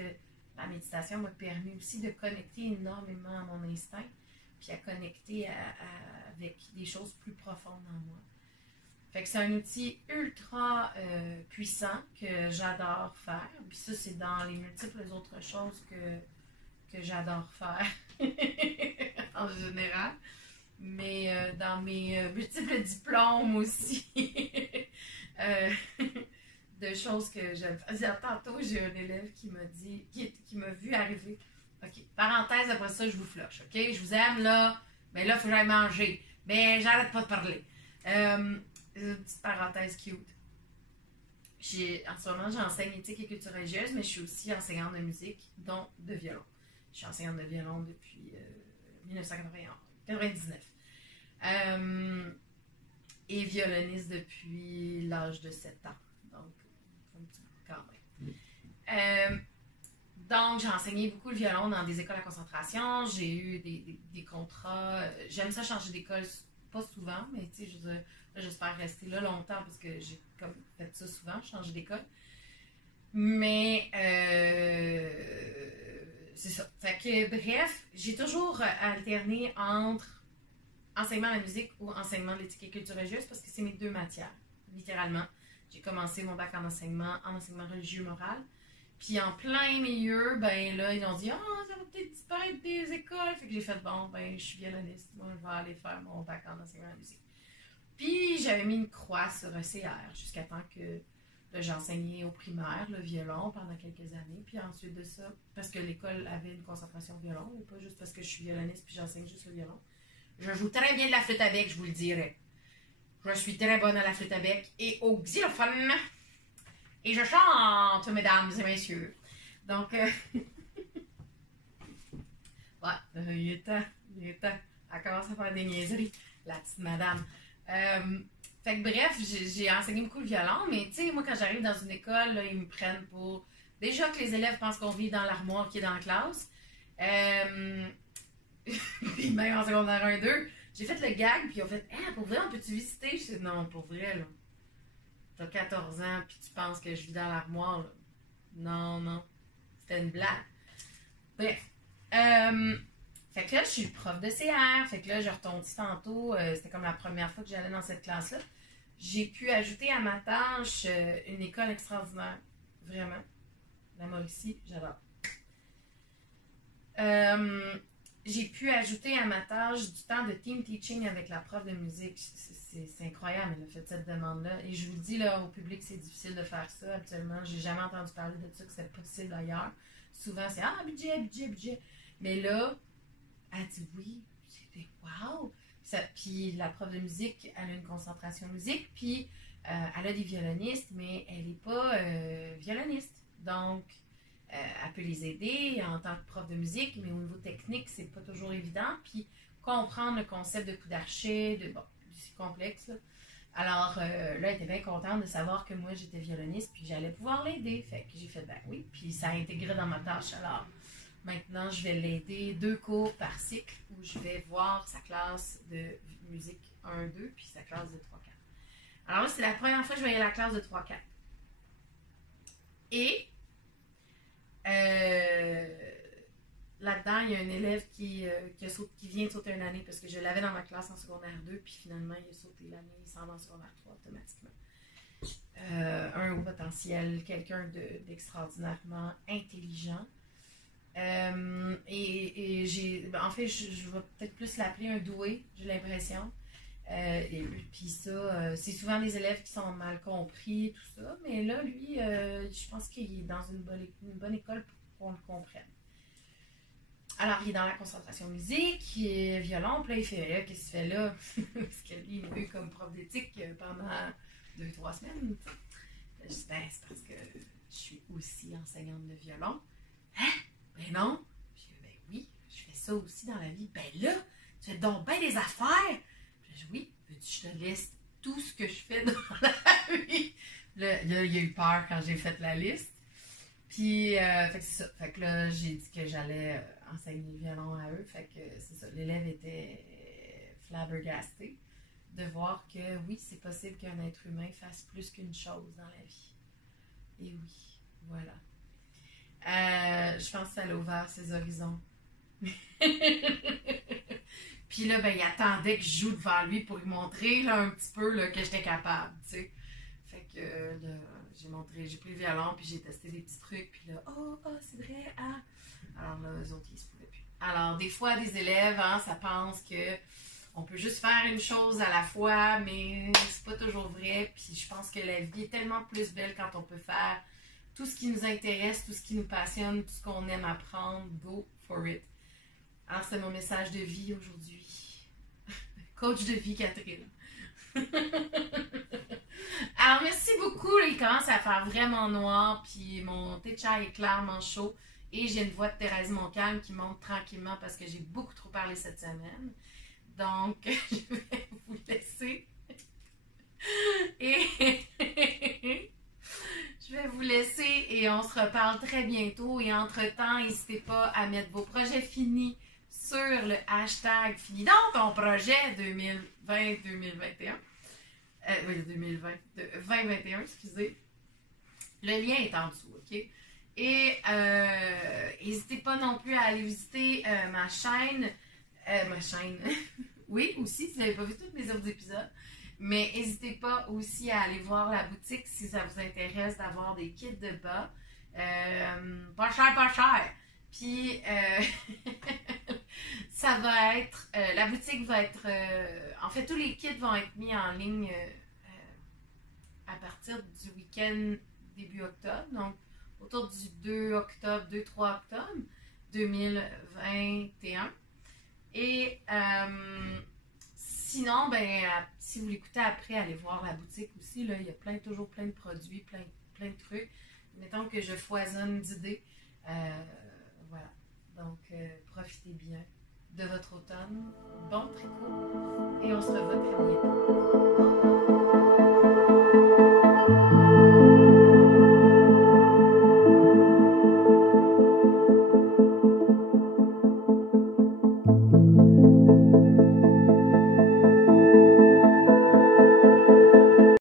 la méditation m'a permis aussi de connecter énormément à mon instinct, puis à connecter avec des choses plus profondes en moi. Fait que c'est un outil ultra puissant que j'adore faire. Puis ça, c'est dans les multiples autres choses que j'adore faire en général. Mais dans mes multiples diplômes aussi. De choses que j'aime faire. Tantôt, j'ai un élève qui m'a dit, qui m'a vu arriver. OK, parenthèse, après ça, je vous flush. OK, je vous aime là, mais là, il faut que j'aille manger. Mais j'arrête pas de parler. Une petite parenthèse cute. En ce moment, j'enseigne éthique et culture religieuse, mais je suis aussi enseignante de musique, dont de violon. Je suis enseignante de violon depuis 1999. Et violoniste depuis l'âge de 7 ans. Donc, un petit peu quand même. Donc, j'ai enseigné beaucoup le violon dans des écoles à concentration. J'ai eu des contrats. J'aime ça changer d'école, pas souvent, mais tu sais, j'espère rester là longtemps parce que j'ai comme fait ça souvent, changer d'école. Mais c'est ça. Fait que, bref, j'ai toujours alterné entre enseignement de la musique ou enseignement de l'éthique et culture religieuse parce que c'est mes deux matières, littéralement. J'ai commencé mon bac en enseignement religieux moral. Puis en plein milieu, ben là, ils ont dit « Ah, ça va peut-être disparaître des écoles. » Fait que j'ai fait « Bon, ben, je suis violoniste. Moi, je vais aller faire mon bac en enseignement de musique. » Puis j'avais mis une croix sur ECR jusqu'à temps que j'ai enseigné au primaire le violon pendant quelques années. Puis ensuite de ça, parce que l'école avait une concentration violon, et pas juste parce que je suis violoniste puis j'enseigne juste le violon. Je joue très bien de la flûte à bec, je vous le dirai. Je suis très bonne à la flûte à bec et au xylophone. Et je chante, mesdames et messieurs. Donc, ouais, il est temps. Elle commence à faire des niaiseries, la petite madame. Fait que bref, j'ai enseigné beaucoup le violon, mais tu sais, moi, quand j'arrive dans une école, là, ils me prennent pour... Déjà que les élèves pensent qu'on vit dans l'armoire qui est dans la classe. Puis même en secondaire 1-2, j'ai fait le gag, puis ils ont fait « Ah, pour vrai, on peut-tu visiter? » Je dis « Non, pour vrai, là. T'as 14 ans, puis tu penses que je vis dans l'armoire, là. Non, non. C'était une blague. Bref. Fait que là, je suis prof de CR. Fait que là, je retombe tantôt. C'était comme la première fois que j'allais dans cette classe-là. J'ai pu ajouter à ma tâche une école extraordinaire. Vraiment. La Mauricie, j'adore. J'ai pu ajouter à ma tâche du temps de team teaching avec la prof de musique. C'est incroyable, elle a fait cette demande-là. Et je vous dis, là, au public, c'est difficile de faire ça actuellement. J'ai jamais entendu parler de ça, que c'était possible ailleurs. Souvent, c'est « Ah, budget, budget, budget ». Mais là, elle dit oui. J'ai dit « Wow ». Puis la prof de musique, elle a une concentration musique, puis elle a des violonistes, mais elle n'est pas violoniste. Donc, elle peut les aider en tant que prof de musique, mais au niveau technique, c'est pas toujours évident. Puis comprendre le concept de coup d'archet, c'est complexe. Là. Alors là, elle était bien contente de savoir que moi, j'étais violoniste, puis j'allais pouvoir l'aider. Fait que j'ai fait, ben oui, puis ça a intégré dans ma tâche. Alors, maintenant, je vais l'aider 2 cours par cycle où je vais voir sa classe de musique 1-2 puis sa classe de 3-4. Alors là, c'est la première fois que je voyais la classe de 3-4. Et là-dedans, il y a un élève qui vient de sauter une année parce que je l'avais dans ma classe en secondaire 2 puis finalement, il a sauté l'année, il s'en va en secondaire 3 automatiquement. Un haut potentiel, quelqu'un d'extraordinairement intelligent. En fait, je vais peut-être plus l'appeler un doué, j'ai l'impression. Puis ça, c'est souvent des élèves qui sont mal compris, tout ça. Mais là, lui, je pense qu'il est dans une bonne école pour qu'on le comprenne. Alors, il est dans la concentration musique, il est violon, puis là, il fait là, qu'est-ce qu'il fait là? Parce que lui, il m'a eu comme prof d'éthique pendant 2-3 semaines. Je dis, ben, c'est parce que je suis aussi enseignante de violon. Hein? Ben non. Puis, ben oui, je fais ça aussi dans la vie. Ben là, tu fais donc bien des affaires. Puis, je dis, oui, veux-tu que je te liste tout ce que je fais dans la vie? Là, il a eu peur quand j'ai fait la liste. Puis, fait que c'est ça. Fait que là, j'ai dit que j'allais enseigner le violon à eux. Fait que c'est ça. L'élève était flabbergasté de voir que oui, c'est possible qu'un être humain fasse plus qu'une chose dans la vie. Et oui, voilà. Je pense que ça l'a ouvert ses horizons. Puis là, ben, il attendait que je joue devant lui pour lui montrer là, un petit peu là, que j'étais capable, tu sais. Fait que là, j'ai pris le violon, puis j'ai testé des petits trucs, puis là, c'est vrai, ah. Alors là, eux autres, ils se pouvaient plus. Alors, des fois, des élèves, hein, ça pense que on peut juste faire une chose à la fois, mais c'est pas toujours vrai. Puis je pense que la vie est tellement plus belle quand on peut faire tout ce qui nous intéresse, tout ce qui nous passionne, tout ce qu'on aime apprendre. Go for it. Alors, c'est mon message de vie aujourd'hui. Coach de vie, Catherine. Alors, merci beaucoup. Là, il commence à faire vraiment noir, puis mon thé de chai est clairement chaud. Et j'ai une voix de Thérèse Montcalm qui monte tranquillement parce que j'ai beaucoup trop parlé cette semaine. Donc, je vais vous laisser. Et je vais vous laisser et on se reparle très bientôt. Et entre-temps, n'hésitez pas à mettre vos projets finis sur le hashtag Finis donc ton projet 2020-2021. Oui, 2021, excusez. Le lien est en dessous, OK? Et n'hésitez pas non plus à aller visiter ma chaîne. Oui, aussi, si vous n'avez pas vu tous mes autres épisodes. Mais n'hésitez pas aussi à aller voir la boutique si ça vous intéresse d'avoir des kits de bas. Pas cher, pas cher. Puis, ça va être... la boutique va être... en fait, tous les kits vont être mis en ligne à partir du week-end début octobre. Donc, autour du 2 octobre, 2-3 octobre 2021. Et sinon, ben, si vous l'écoutez après, allez voir la boutique aussi. Là, il y a toujours plein de produits, plein de trucs. Mettons que je foisonne d'idées. Voilà. Donc, profitez bien de votre automne. Bon tricot. Et on se revoit très bientôt.